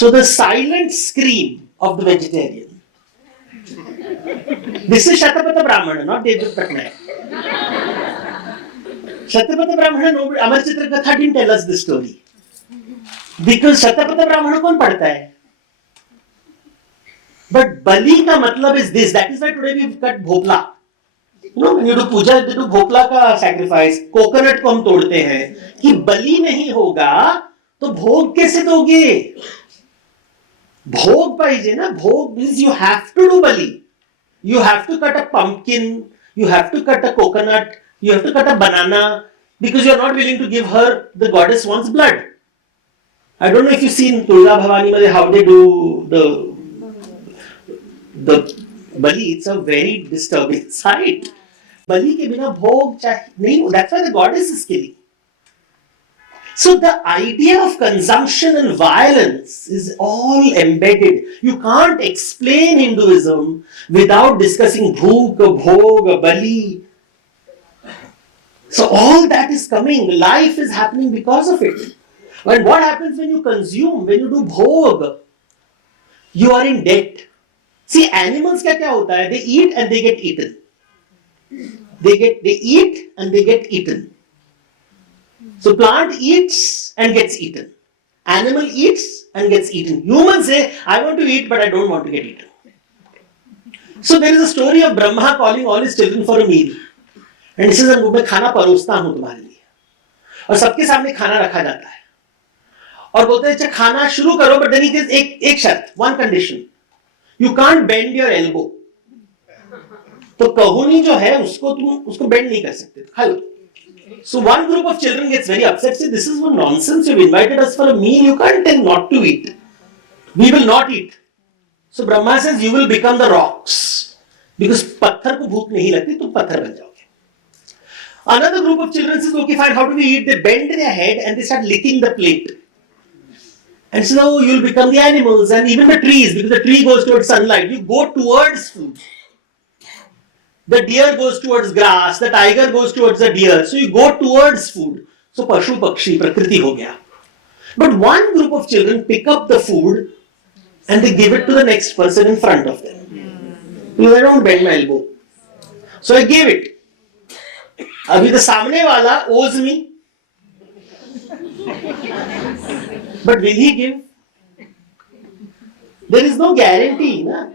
So the silent scream of the vegetarian. This is Shatapatha Brahmana, not Devdutt Patnaik. Shatapatha Brahmana, nobody, Amar Chitra Katha didn't tell us this story. Because Shatapatha Brahmana कौन पढ़ता है? But Bali का मतलब is this. That is why today we cut bhopla. You know, when you do puja, they do bhopla का sacrifice. Coconut को हम तोड़ते हैं कि बलि नहीं होगा तो भोग कैसे दोगे? भोग पाहिजे ना. भोग means you have to do bali. You have to cut a pumpkin, you have to cut a coconut, you have to cut a banana, because you are not willing to give her, the goddess wants blood. I don't know if you've seen Tulga Bhavani Made how they do the bali. It's a very disturbing sight. Bali ke bina bhog nahi, that's why the goddess is killing. So the idea of consumption and violence is all embedded. You can't explain Hinduism without discussing bhuk, bhog, bali. So all that is coming. Life is happening because of it. And what happens when you consume, when you do bhog? You are in debt. See, animals क्या क्या होता है? They eat and they get eaten. They eat and they get eaten. So plant eats and gets eaten. Animal eats and gets eaten. Humans say, "I want to eat but I don't want to get eaten." So there is a story of Brahma calling all his children for a meal. And he says, "मैं खाना परोसता हूँ तुम्हारे लिए." और सबके सामने खाना रखा जाता है. और बोलते हैं, "अच्छा खाना शुरू करो, but then it is एक शर्त, one condition. You can't bend your elbow." तो कहुनी जो है उसको bend नहीं कर सकते. खा लो. So one group of children gets very upset, say, "This is one nonsense, you've invited us for a meal, you can't tell not to eat. We will not eat." So Brahma says, "You will become the rocks. Because पत्थर को भूख नहीं लगती, तुम पत्थर बन जाओगे." Another group of children says, "Okay fine, how do we eat?" They bend their head and they start licking the plate. And so, "Oh, you'll become the animals and even the trees, because the tree goes towards sunlight. You go towards food. The deer goes towards grass, the tiger goes towards the deer. So you go towards food." So Pashu Pakshi, Prakriti ho gaya. But one group of children pick up the food and they give it to the next person in front of them. Because I don't bend my elbow. So I gave it. Abhi the samne wala owes me. But will he give? There is no guarantee, na?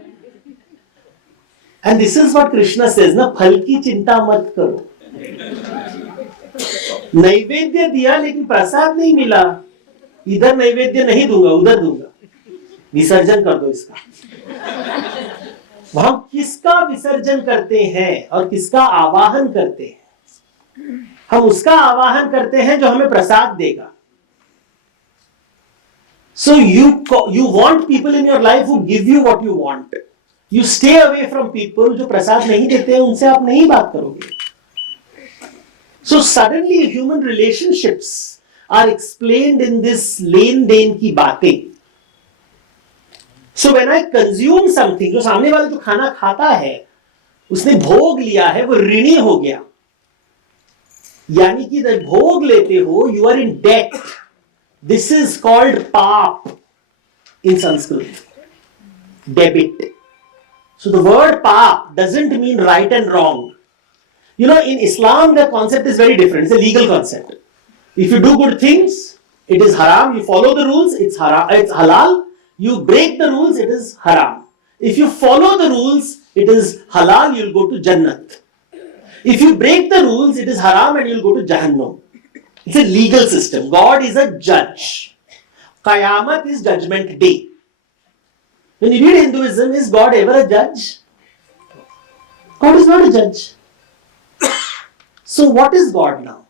And this is what Krishna says, na, फल की चिंता मत करो. नैवेद्य दिया लेकिन प्रसाद नहीं मिला. इधर नैवेद्य नहीं दूंगा, उधर दूंगा. विसर्जन कर दो इसका. हम किसका विसर्जन करते हैं और किसका आवाहन करते हैं? हम उसका आवाहन करते हैं जो हमें प्रसाद देगा. So you want people in your life who give you what you want. You stay away from people जो प्रसाद नहीं देते हैं, उनसे आप नहीं बात करोगे. So suddenly human relationships are explained in this लेन देन की बातें. So when I consume something, जो सामने वाला जो खाना खाता है उसने भोग लिया है, वो ऋणी हो गया. यानी कि जब भोग लेते हो, you are in debt. This is called पाप in Sanskrit. Debit. So the word पाप doesn't mean right and wrong. You know, in Islam the concept is very different. It's a legal concept. If you do good things, it is haram. You follow the rules, it's haram. It's halal. You break the rules, it is haram. If you follow the rules, it is halal. You'll go to Jannat. If you break the rules, it is haram and you'll go to Jahannam. It's a legal system. God is a judge. Qayamat is judgment day. When you read Hinduism, is God ever a judge? God is not a judge. So what is God now?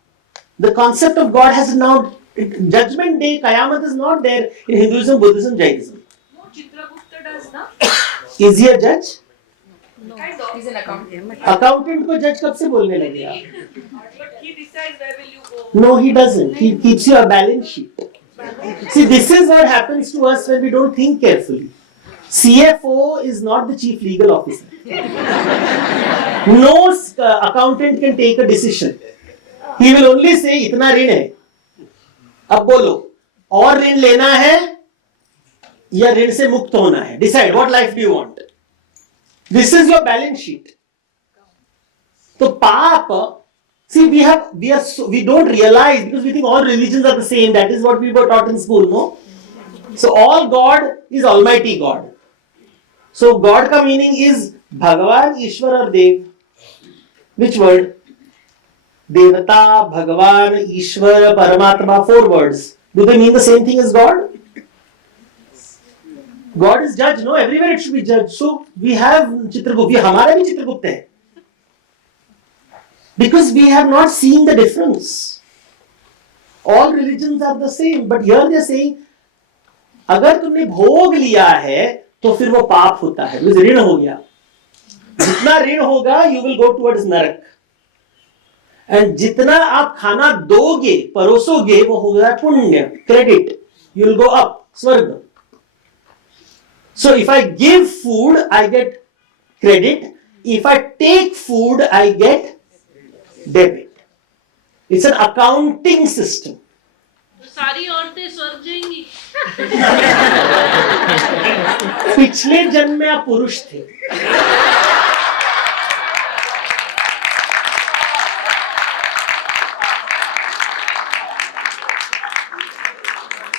The concept of God has now, judgment day, Qayamat is not there in Hinduism, Buddhism, Jainism. No, Chitragupta does na. Is he a judge? Kind of. He's an accountant. Accountant को judge कब से बोलने लगे आप? But he decides where will you go. No, he doesn't. He keeps you a balance sheet. See, this is what happens to us when we don't think carefully. CFO is not the chief legal officer. No accountant can take a decision. He will only say इतना ऋण है. अब बोलो, और ऋण लेना है या ऋण से मुक्त होना है? Decide what life do you want. This is your balance sheet. So पाप, see we don't realize because we think all religions are the same. That is what we were taught in school, no? So all God is Almighty God. So God का meaning is भगवान, ईश्वर और देव. Which word? Devata, Bhagavan, Ishwar, Paramatma, 4 words. Do they mean the same thing as God? God is judge, no? Everywhere it should be judge. So we have Chitragupta. हमारा भी चित्रगुप्त है. Because we have not seen the difference. All religions are the same, but here they are saying, अगर तुमने भोग लिया है, तो फिर वो पाप होता है. Means ऋण हो गया. जितना ऋण होगा, you will go towards नरक. And जितना आप खाना दोगे, परोसोगे, वो होगा पुण्य, credit. You will go up, स्वर्ग. So if I give food, I get credit. If I take food, I get debit. It's an accounting system. तो सारी औरतें स्वर्ग जाएंगी. पिछले जन्म में आप पुरुष थे.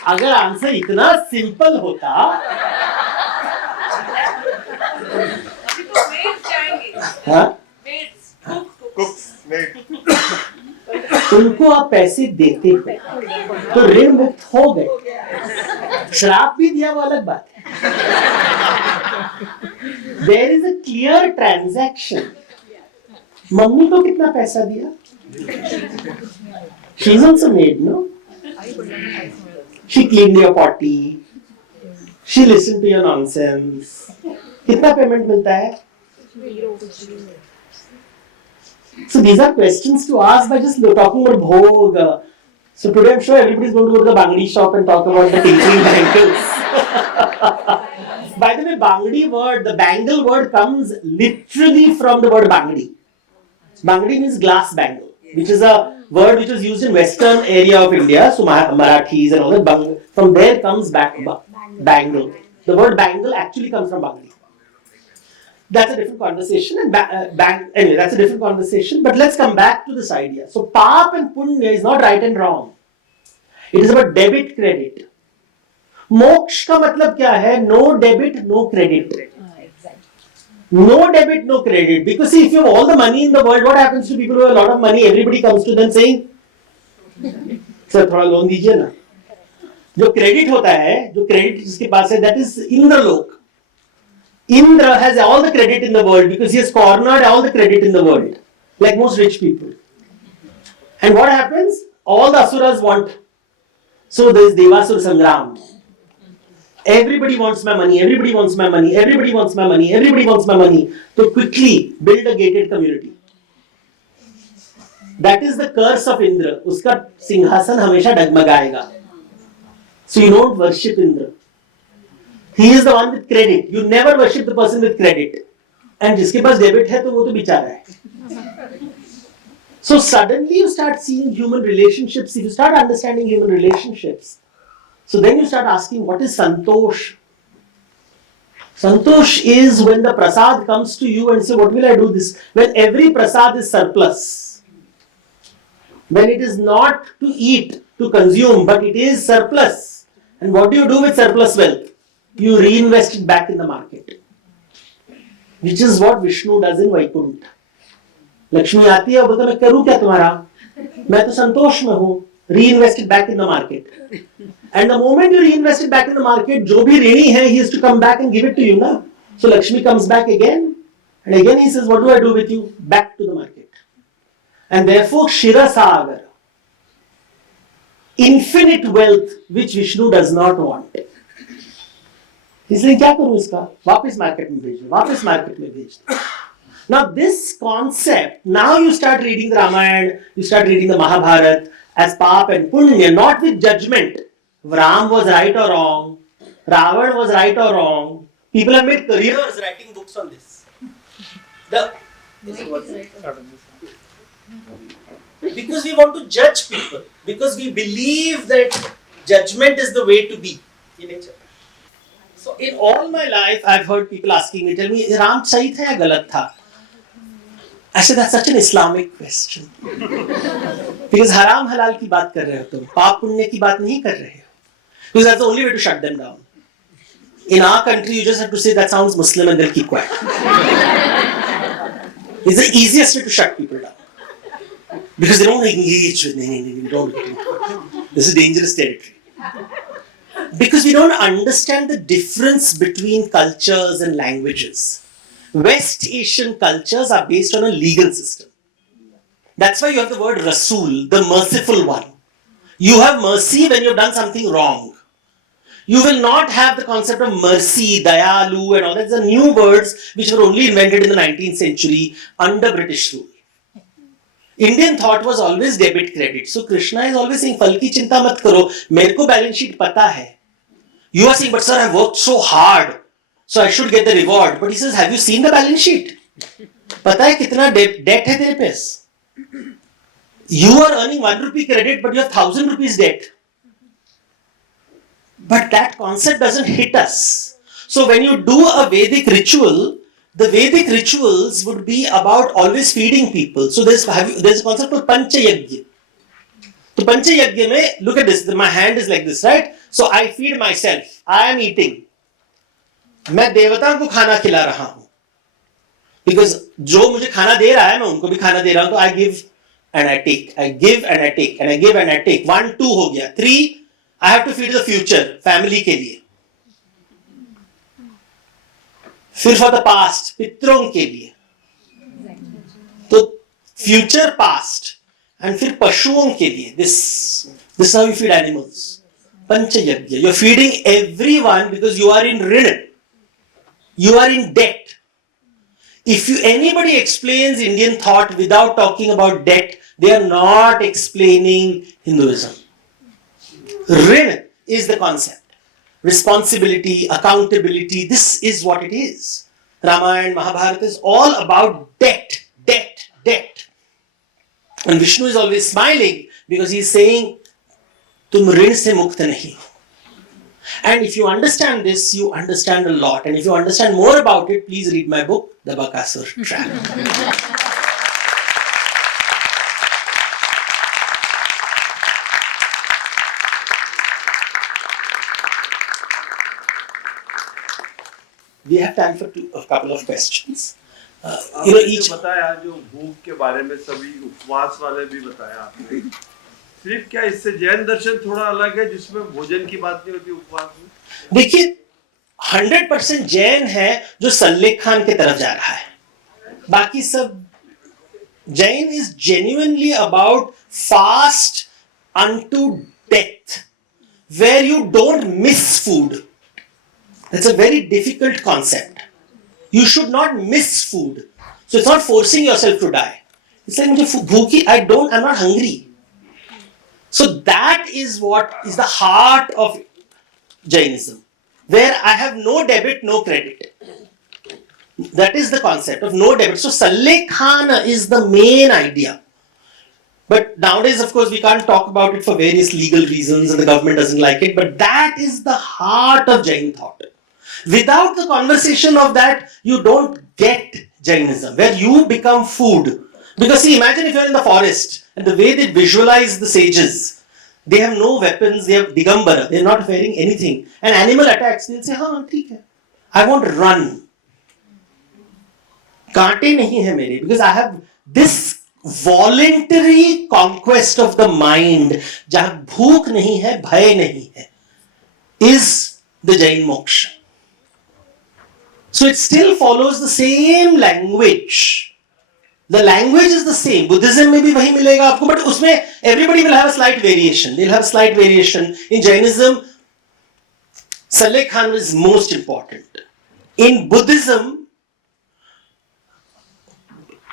अगर आंसर इतना सिंपल होता, अभी तो maids जाएंगे. हाँ? Maids, cooks. उनको आप पैसे देते हो तो ऋण मुक्त हो गए. श्राप भी दिया वो अलग बात है. There is a clear transaction. Mummy को कितना पैसा दिया? She is also maid, no? She cleaned your potty. She listened to your nonsense. कितना पेमेंट मिलता है? So these are questions to ask by just talking about bhog. So today I'm sure everybody is going to go to the Bangdi shop and talk about the tinkling bangles. By the way, Bangdi word, the bangle word comes literally from the word Bangdi. Bangdi means glass bangle, which is a word which was used in western area of India. So Marathis and all that. From there comes bangle. The word bangle actually comes from Bangdi. That's a different conversation. And anyway, that's a different conversation. But let's come back to this idea. So Paap and Punya is not right and wrong. It is about debit credit. मोक्ष का मतलब क्या है? No debit, no credit. No debit, no credit. Because see, if you have all the money in the world, what happens to people who have a lot of money? Everybody comes to them saying, "Sir, थोड़ा loan दीजिए ना." जो credit होता है, जो credit जिसके पास है, that is Indralok. Indra has all the credit in the world because he has cornered all the credit in the world, like most rich people. And what happens? All the asuras want. So there is Devasura Sangram. Everybody wants my money, everybody wants my money, everybody wants my money, everybody wants my money. So quickly build a gated community. That is the curse of Indra. उसका सिंहासन हमेशा डगमगाएगा. So you don't worship Indra. He is the one with credit. You never worship the person with credit. And जिसके पास debit है तो वो तो बेचारा है. So suddenly you start seeing human relationships. You start understanding human relationships. So then you start asking, what is santosh? Santosh is when the prasad comes to you and say, what will I do this? When every prasad is surplus. When it is not to eat, to consume, but it is surplus. And what do you do with surplus wealth? You reinvest it back in the market. Which is what Vishnu does in Vaikuntha. Lakshmi आती है और बोलता मैं करूं क्या तुम्हारा? मैं तो संतोष में हूं. Reinvest it back in the market. And the moment you reinvest it back in the market, जो भी ऋणी है, he has to come back and give it to you, na? So Lakshmi comes back again, and again he says, what do I do with you? Back to the market. And therefore, Shirasagar, infinite wealth which Vishnu does not want. इसलिए क्या करूं इसका? वापस market में भेज दो, वापस market में भेज दो. Now this concept, now you start reading the Ramayana, you start reading the Mahabharata as Pap and Punya, not with judgment. Ram was right or wrong, Ravan was right or wrong. People have made careers writing books on this. Because we want to judge people, because we believe that judgment is the way to be in nature. So in all my life, I've heard people asking me, tell me, Ram सही था या गलत था? I said, that's such an Islamic question. Because haram halal की बात कर रहे हो तुम, पाप पुण्य की बात नहीं कर रहे हो. Because that's the only way to shut them down. In our country, you just have to say that sounds Muslim and they'll keep quiet. It's the easiest way to shut people down. Because they don't engage with me. Don't get into it. This is dangerous territory. Because we don't understand the difference between cultures and languages. West Asian cultures are based on a legal system. That's why you have the word Rasul, the merciful one. You have mercy when you've done something wrong. You will not have the concept of mercy, dayalu and all that. These are new words which were only invented in the 19th century under British rule. Indian thought was always debit credit. So Krishna is always saying, फल की चिंता मत करो, मेरे को balance sheet पता है. You are saying, but sir, I worked so hard, so I should get the reward. But he says, have you seen the balance sheet? पता है कितना debt है तेरे पास? You are earning 1 rupee credit, but you have 1,000 rupees debt. But that concept doesn't hit us. So when you do a Vedic ritual, the Vedic rituals would be about always feeding people. So there's a concept of Pancha Yajna. So Pancha Yajna mein, look at this, my hand is like this, right? So I feed myself, I am eating. मैं देवताओं को खाना खिला रहा हूं. Because जो मुझे खाना दे रहा है, मैं उनको भी खाना दे रहा हूं, तो I give and I take, I give and I take, and I give and I take. 1, 2 हो गया. 3, I have to feed the future, family के लिए. फिर for the past, पितरों के लिए. तो future, past, and फिर पशुओं के लिए. This is how you feed animals. Pancha Yajna. You're feeding everyone because you are in rin. You are in debt. If anybody explains Indian thought without talking about debt, they are not explaining Hinduism. Rin is the concept. Responsibility, accountability, this is what it is. Ramayana, Mahabharata is all about debt, debt, debt. And Vishnu is always smiling because he is saying, Tum rin se mukt nahi. And if you understand this, you understand a lot. And if you understand more about it, please read my book, The Bakasur Trap. We have time for a couple of questions. each बताया जो भूख के बारे में सभी उपवास वाले भी बताया आपने. सिर्फ क्या इससे जैन दर्शन थोड़ा अलग है जिसमें भोजन की बात नहीं होती उपवास में? देखिए 100% जैन है जो सल्लेख खान की तरफ जा रहा है. बाकी सब Jain is genuinely about fast unto death, where you don't miss food. That's a very difficult concept. You should not miss food. So it's not forcing yourself to die. It's like मुझे भूखी, I'm not hungry. So that is what is the heart of Jainism, where I have no debit, no credit. That is the concept of no debit. So Saleh Khana is the main idea. But nowadays, of course, we can't talk about it for various legal reasons and the government doesn't like it. But that is the heart of Jain thought. Without the conversation of that, you don't get Jainism, where you become food. Because see, imagine if you're in the forest and the way they visualize the sages, they have no weapons, they have digambara, they're not wearing anything. An animal attacks, they'll say, हाँ ठीक है, I want to run. कांटे नहीं है मेरे, because I have this voluntary conquest of the mind, जहाँ भूख नहीं है, भय नहीं है, is the Jain moksha. So it still follows the same language. The language is the same. Buddhism में भी वही मिलेगा आपको, but उसमें everybody will have a slight variation. They'll have slight variation. In Jainism, Saleh Khan is most important. In Buddhism,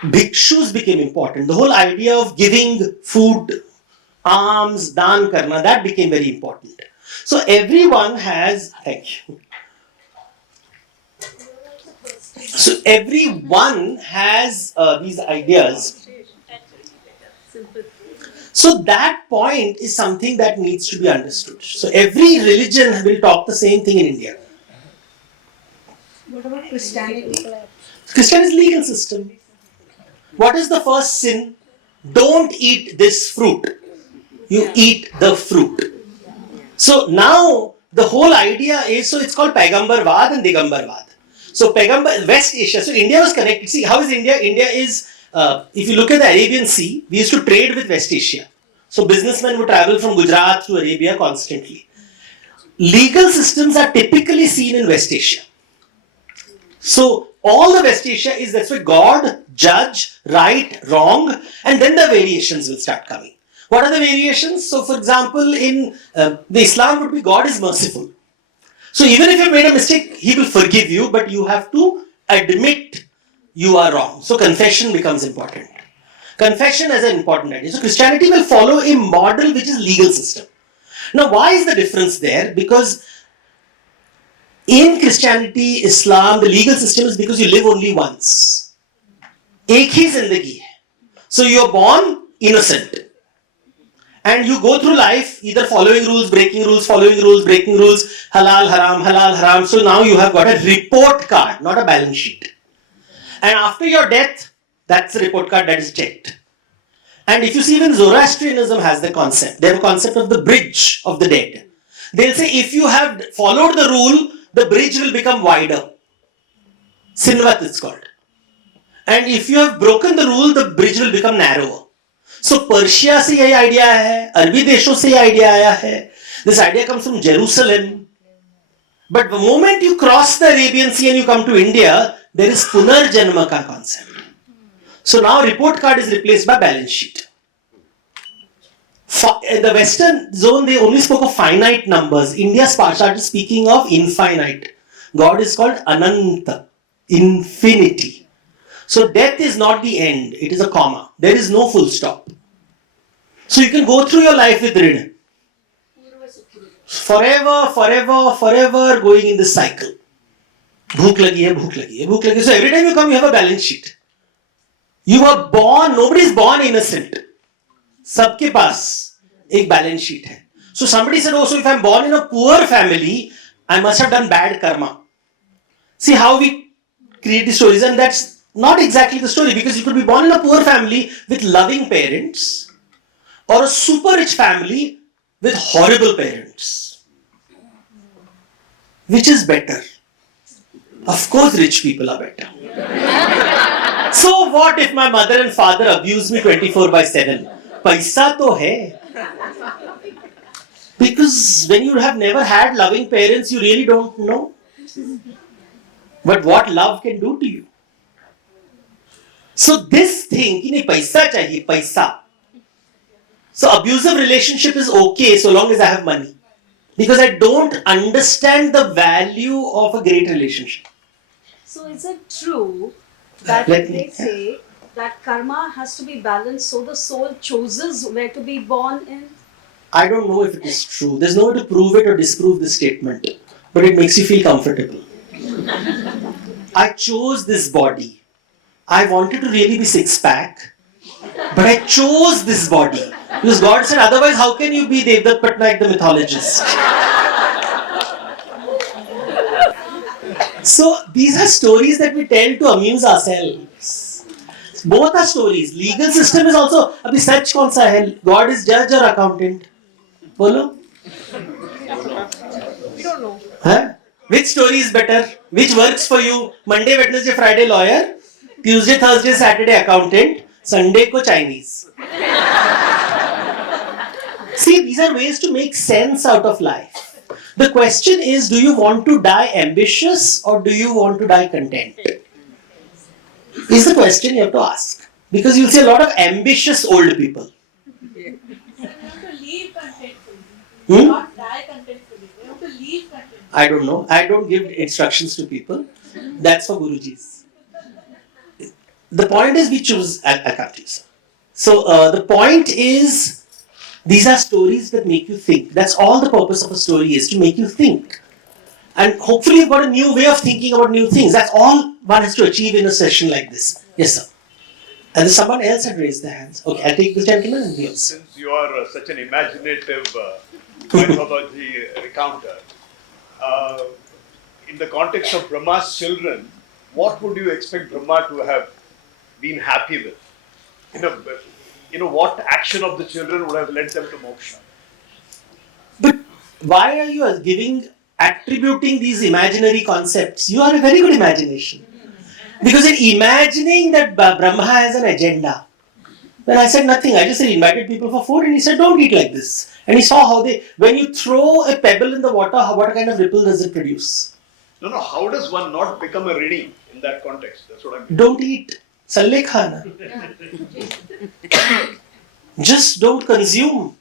bhikshus became important. The whole idea of giving food, alms, dan karna, that became very important. So everyone has, thank you. So everyone has these ideas. So that point is something that needs to be understood. So every religion will talk the same thing in India. What about Christianity? Christian is legal system. What is the first sin? Don't eat this fruit. You eat the fruit. So now the whole idea is, so it's called Paigambarvad and Digambarvad. So Paigambar, West Asia, so India was connected. See, how is India? India is, if you look at the Arabian Sea, we used to trade with West Asia. So businessmen would travel from Gujarat to Arabia constantly. Legal systems are typically seen in West Asia. So all the West Asia is, that's why God, judge, right, wrong, and then the variations will start coming. What are the variations? So for example, in the Islam would be God is merciful. So even if you made a mistake, He will forgive you, but you have to admit you are wrong. So confession becomes important. Confession is an important idea. So Christianity will follow a model which is legal system. Now why is the difference there? Because in Christianity, Islam, the legal system is because you live only once. एक ही जिंदगी है. So you are born innocent. And you go through life either following rules, breaking rules, following rules, breaking rules, halal, haram. So now you have got a report card, not a balance sheet. And after your death, that's the report card that is checked. And if you see, even Zoroastrianism has the concept. They have a concept of the bridge of the dead. They'll say if you have followed the rule, the bridge will become wider. Sinvat it's called. And if you have broken the rule, the bridge will become narrower. So Persia से यही idea है, अरबी देशों से यही idea आया है. This idea comes from Jerusalem. But the moment you cross the Arabian Sea and you come to India, there is Punarjanma ka concept. So now report card is replaced by balance sheet. In the Western zone, they only spoke of finite numbers. India started speaking of infinite. God is called Ananta, infinity. So death is not the end, it is a comma. There is no full stop. So you can go through your life with Rid. Forever going in this cycle. Bhook lagi hai. So every time you come, you have a balance sheet. You are born, nobody is born innocent. Sabke paas ek balance sheet hai. So somebody said, oh, so if I am born in a poor family, I must have done bad karma. See how we create the stories, and that's not exactly the story, because you could be born in a poor family with loving parents or a super rich family with horrible parents. Which is better? Of course rich people are better. So what if my mother and father abuse me 24/7? Paisa to hai. Because when you have never had loving parents, you really don't know. But what love can do to you. So this thing, ki nahi paisa chahiye, paisa. So abusive relationship is okay so long as I have money. Because I don't understand the value of a great relationship. So is it true that Let they me- say that karma has to be balanced, so the soul chooses where to be born in? I don't know if it is true. There's no way to prove it or disprove this statement, but it makes you feel comfortable. I chose this body. I wanted to really be six-pack, but I chose this body. Because God said, otherwise, how can you be Devdutt Patnaik, the mythologist? So, these are stories that we tell to amuse ourselves. Both are stories. Legal system is also, abhi sach kaun sa hai? God is judge or accountant? Bolo? We don't know. Huh? Which story is better? Which works for you? Monday, Wednesday, Friday lawyer, Tuesday, Thursday, Saturday accountant, Sunday ko Chinese. See, these are ways to make sense out of life. The question is, do you want to die ambitious or do you want to die content? Is the question you have to ask. Because you'll see a lot of ambitious old people. You have to leave contentfully, Hmm? not die contentfully. You have to leave contentfully. I don't know. I don't give instructions to people. That's for Gurujis. The point is we choose. I'll come to you, sir. So the point is these are stories that make you think. That's all the purpose of a story is, to make you think. And hopefully you've got a new way of thinking about new things. That's all one has to achieve in a session like this. Yes, sir. And someone else had raised their hands. Okay, I'll take this gentleman and yours. Since you are such an imaginative mythology recounter, in the context of Brahma's children, what would you expect Brahma to have been happy with? What action of the children would have led them to moksha? But why are you attributing these imaginary concepts? You are a very good imagination. Because in imagining that Brahma has an agenda, then I said nothing. I just said invited people for food and he said don't eat like this. And he saw how when you throw a pebble in the water, what kind of ripple does it produce? No, how does one not become a rini in that context? That's what I mean. Don't eat. Salle khana. Just don't consume.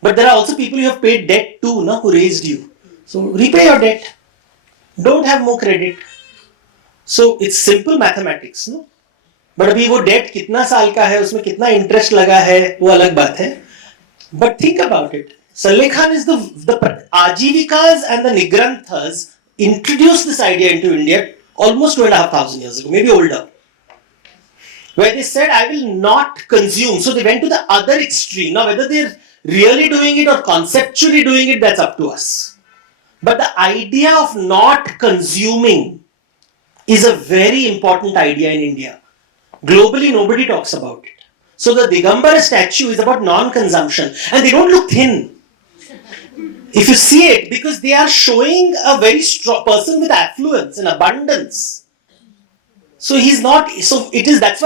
But there are also people you have paid debt to, na, who raised you. So repay your debt. Don't have more credit. So it's simple mathematics, no? But अभी वो debt कितना साल का है, उसमें कितना interest लगा है, वो अलग बात है. But think about it. Saleh Khan is the Ajivikas and the Nigranthas introduced this idea into India almost 2,500 years ago, maybe older. Where they said, I will not consume. So they went to the other extreme. Now, whether they're really doing it or conceptually doing it, that's up to us. But the idea of not consuming is a very important idea in India. Globally, nobody talks about it. So the Digambara statue is about non-consumption. And they don't look thin. If you see it, because they are showing a very strong person with affluence and abundance. So he's not, so it is, that's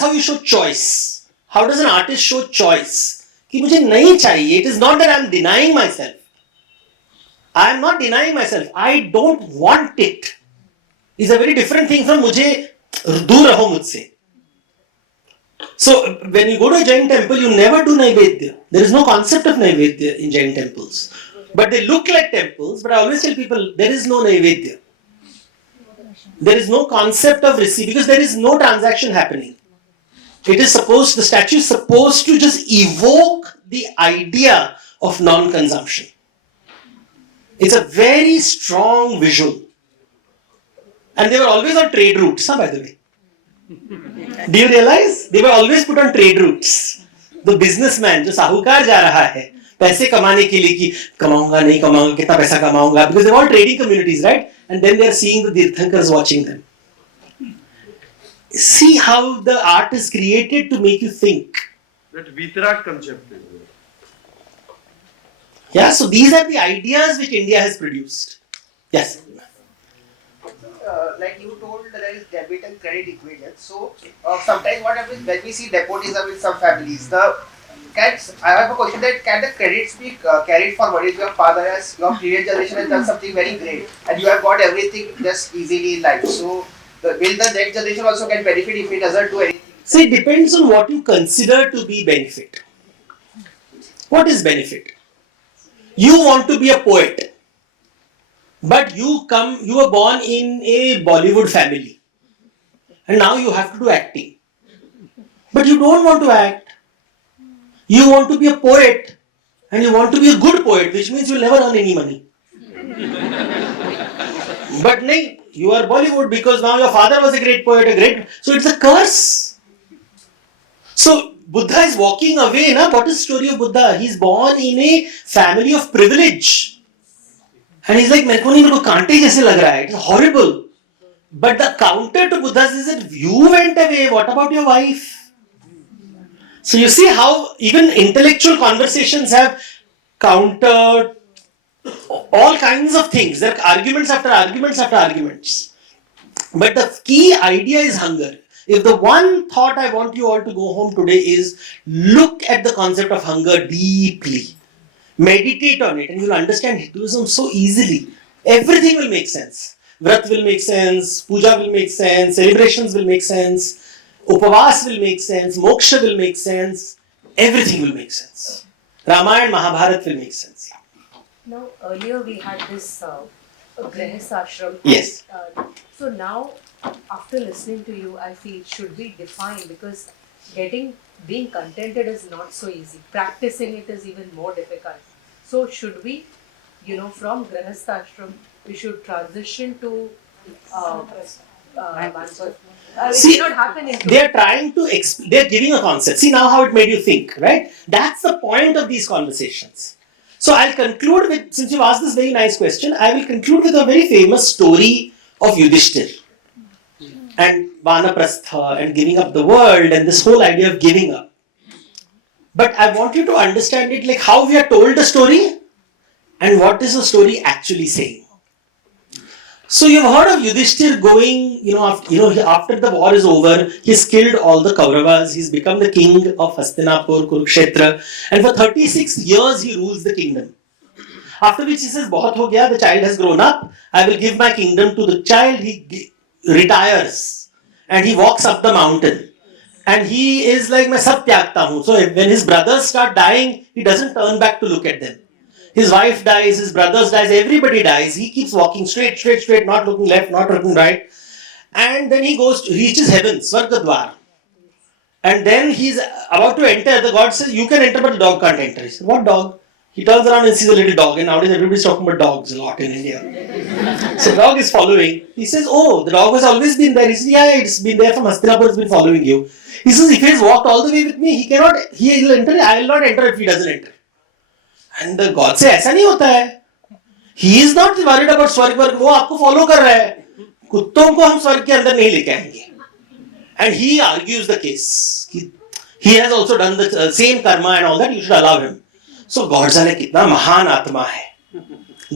how you show choice. How does an artist show choice? कि मुझे नहीं चाहिए. It is not that I am denying myself. I am not denying myself. I don't want it. It's a very different thing from मुझे दूर रहो मुझसे. So when you go to a Jain temple, you never do Naivedya. There is no concept of Naivedya in Jain temples. But they look like temples, but I always tell people, there is no Naivedya. There is no concept of receiving, because there is no transaction happening. The statue is supposed to just evoke the idea of non-consumption. It's a very strong visual. And they were always on trade routes, by the way. Do you realize? They were always put on trade routes. The businessman, जो साहूकार जा रहा है, पैसे कमाने के लिए कि कमाऊंगा नहीं कमाऊंगा कितना पैसा कमाऊंगा, because they're all trading communities, right? And then they're seeing the Tirthankars watching them. See how the art is created to make you think. That Vitrak concept. Yeah, so these are the ideas which India has produced. Yes. Like you told, there is debit and credit equivalence. So sometimes what happens when we see nepotism in some families, I have a question that can the credits be carried forward? If your father has, your previous generation has done something very great and you have got everything just easily in life. So will the next generation also get benefit if it doesn't do anything? So it depends on what you consider to be benefit. What is benefit? You want to be a poet, but you were born in a Bollywood family and now you have to do acting. But you don't want to act. You want to be a poet, and you want to be a good poet, which means you'll never earn any money. But nahi, you are Bollywood because now your father was a great poet, so it's a curse. So Buddha is walking away, na? What is the story of Buddha? He's born in a family of privilege. And he's like, मेरे को नहीं, मेरे को कांटे जैसे लग रहा है. It's horrible. But the counter to Buddha is that you went away, what about your wife? So you see how even intellectual conversations have countered all kinds of things. There are arguments after arguments after arguments. But the key idea is hunger. If the one thought I want you all to go home today is look at the concept of hunger deeply. Meditate on it and you'll understand Hinduism so easily. Everything will make sense. Vrat will make sense, puja will make sense, celebrations will make sense, upavas will make sense, moksha will make sense, everything will make sense. Ramayana, Mahabharata will make sense. Now, earlier we had this Grihast ashram. Yes. So now, after listening to you, I feel it should be defined because being contented is not so easy. Practicing it is even more difficult. So should we, from Grihast ashram, we should transition to See, it cannot happen in they are trying to they are giving a concept. See now how it made you think, right? That's the point of these conversations. So I'll conclude with, since you've asked this very nice question, I will conclude with a very famous story of Yudhishthir and Vanaprastha and giving up the world and this whole idea of giving up. But I want you to understand it like how we are told the story and what is the story actually saying. So you've heard of Yudhishthir going, after the war is over, he's killed all the Kauravas, he's become the king of Hastinapur, Kurukshetra, and for 36 years he rules the kingdom. After which he says, "Bahut ho gaya, the child has grown up, I will give my kingdom to the child." He retires and he walks up the mountain. And he is like, "Main sab tyagta hu." So when his brothers start dying, he doesn't turn back to look at them. His wife dies, his brothers dies, everybody dies. He keeps walking straight, not looking left, not looking right. And then he reaches heaven, Swargadwar. And then he's about to enter. The God says, "You can enter, but the dog can't enter." He says, "What dog?" He turns around and sees a little dog. And nowadays everybody's talking about dogs a lot in India. So the dog is following. He says, "Oh, the dog has always been there." He says, "Yeah, it's been there from Hastinapur, it's been following you." He says, "If he has walked all the way with me, he'll enter. I will not enter if he doesn't enter." And the God says, "ऐसा नहीं होता है. He is not worried about स्वर्ग वर्ग. वो आपको follow कर रहा है. कुत्तों को हम स्वर्ग के अंदर नहीं लेके आएंगे." And he argues the case. He has also done the same karma and all that. You should allow him. So God's like, कितना महान आत्मा है.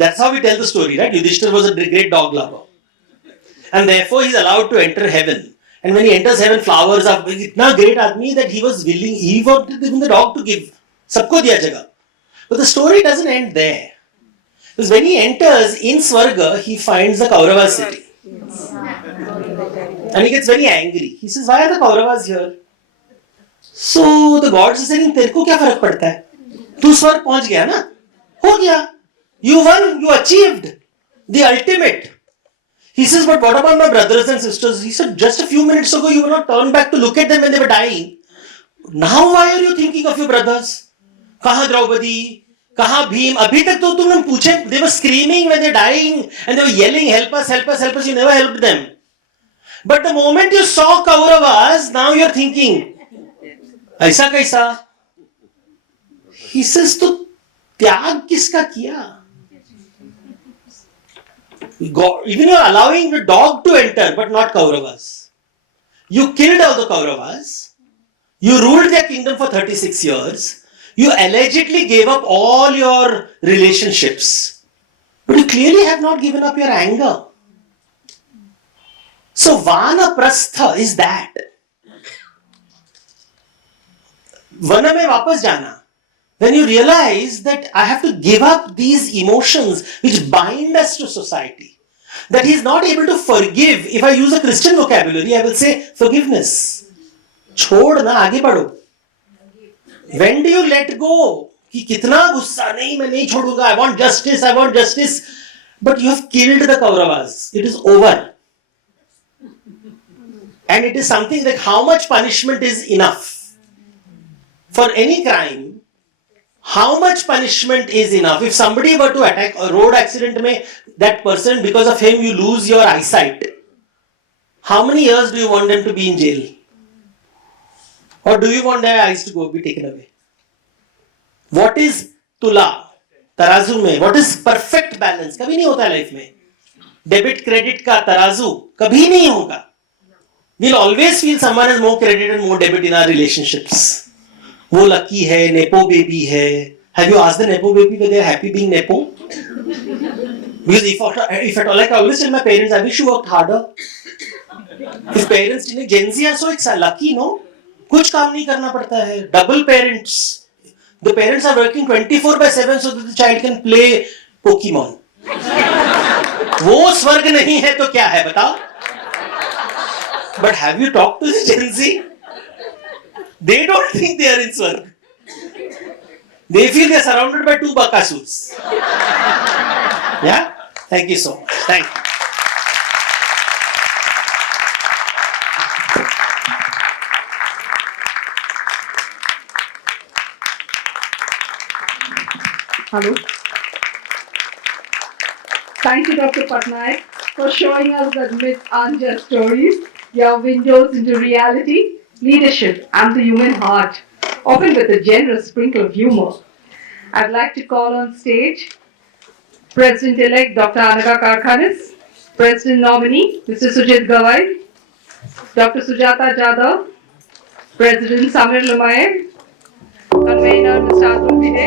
That's how we tell the story, right? Yudhishthir was a great dog lover, and therefore he's allowed to enter heaven. And when he enters heaven, flowers are इतना great आदमी that he was willing. He wanted even the dog to give. सबको दिया जगह. But the story doesn't end there. Because when he enters in Swarga, he finds the Kaurava city. And he gets very angry. He says, "Why are the Kauravas here?" So the gods are saying, "तेरे को क्या फर्क पड़ता है? तू स्वर्ग पहुंच गया ना? हो गया. You won, you achieved the ultimate." He says, "But what about my brothers and sisters?" He said, "Just a few minutes ago, you were not turned back to look at them when they were dying. Now why are you thinking of your brothers? कहाँ द्रौपदी? कहाँ भीम? अभी तक तो तुमने पूछे, they were screaming when they're dying and they were yelling, 'Help us, help us, help us.' You never helped them. But the moment you saw Kauravas, now you're thinking, ऐसा कैसा?" He says, "तो त्याग किसका किया? Even you're allowing the dog to enter, but not Kauravas. You killed all the Kauravas. You ruled their kingdom for 36 years. You allegedly gave up all your relationships. But you clearly have not given up your anger." So Vanaprastha is that. Vana mein wapas jana. When you realize that I have to give up these emotions which bind us to society. That he is not able to forgive. If I use a Christian vocabulary, I will say forgiveness. छोड़ ना, आगे बढ़ो. When do you let go? कि कितना गुस्सा, नहीं मैं नहीं छोड़ूंगा, I want justice. But you have killed the Kauravas. It is over. And it is something like how much punishment is enough? For any crime, how much punishment is enough? If somebody were to attack a road accident, mein, that person, because of him, you lose your eyesight. How many years do you want them to be in jail? Or do you want their eyes to be taken away? What is tula? तराजू में what is perfect balance? कभी नहीं होता life में. Debit credit का तराजू कभी नहीं होगा. We'll always feel someone has more credit and more debit in our relationships. वो lucky है, nepo baby है. Have you asked the nepo baby whether they are happy being nepo? Because if at all, like I always tell my parents, I wish you worked harder. If parents didn't, Gen Z are so lucky, no? कुछ काम नहीं करना पड़ता है. Double parents. The parents are working 24/7 so that the child can play Pokemon. वो स्वर्ग नहीं है तो क्या है बताओ? But have you talked to the Gen Z? They don't think they are in Swarg. They feel they are surrounded by 2 Bakasurs. Yeah? Thank you so much. Thank you. Hello. Thank you, Dr. Patnaik, for showing us that myths aren't just stories. They are windows into reality, leadership, and the human heart, often with a generous sprinkle of humor. I'd like to call on stage President-elect Dr. Anagha Karkhanis, President nominee Mr. Sujit Gawai, Dr. Sujata Jadhav, President Samir Lumaye, Convener Mr. Atul Bide,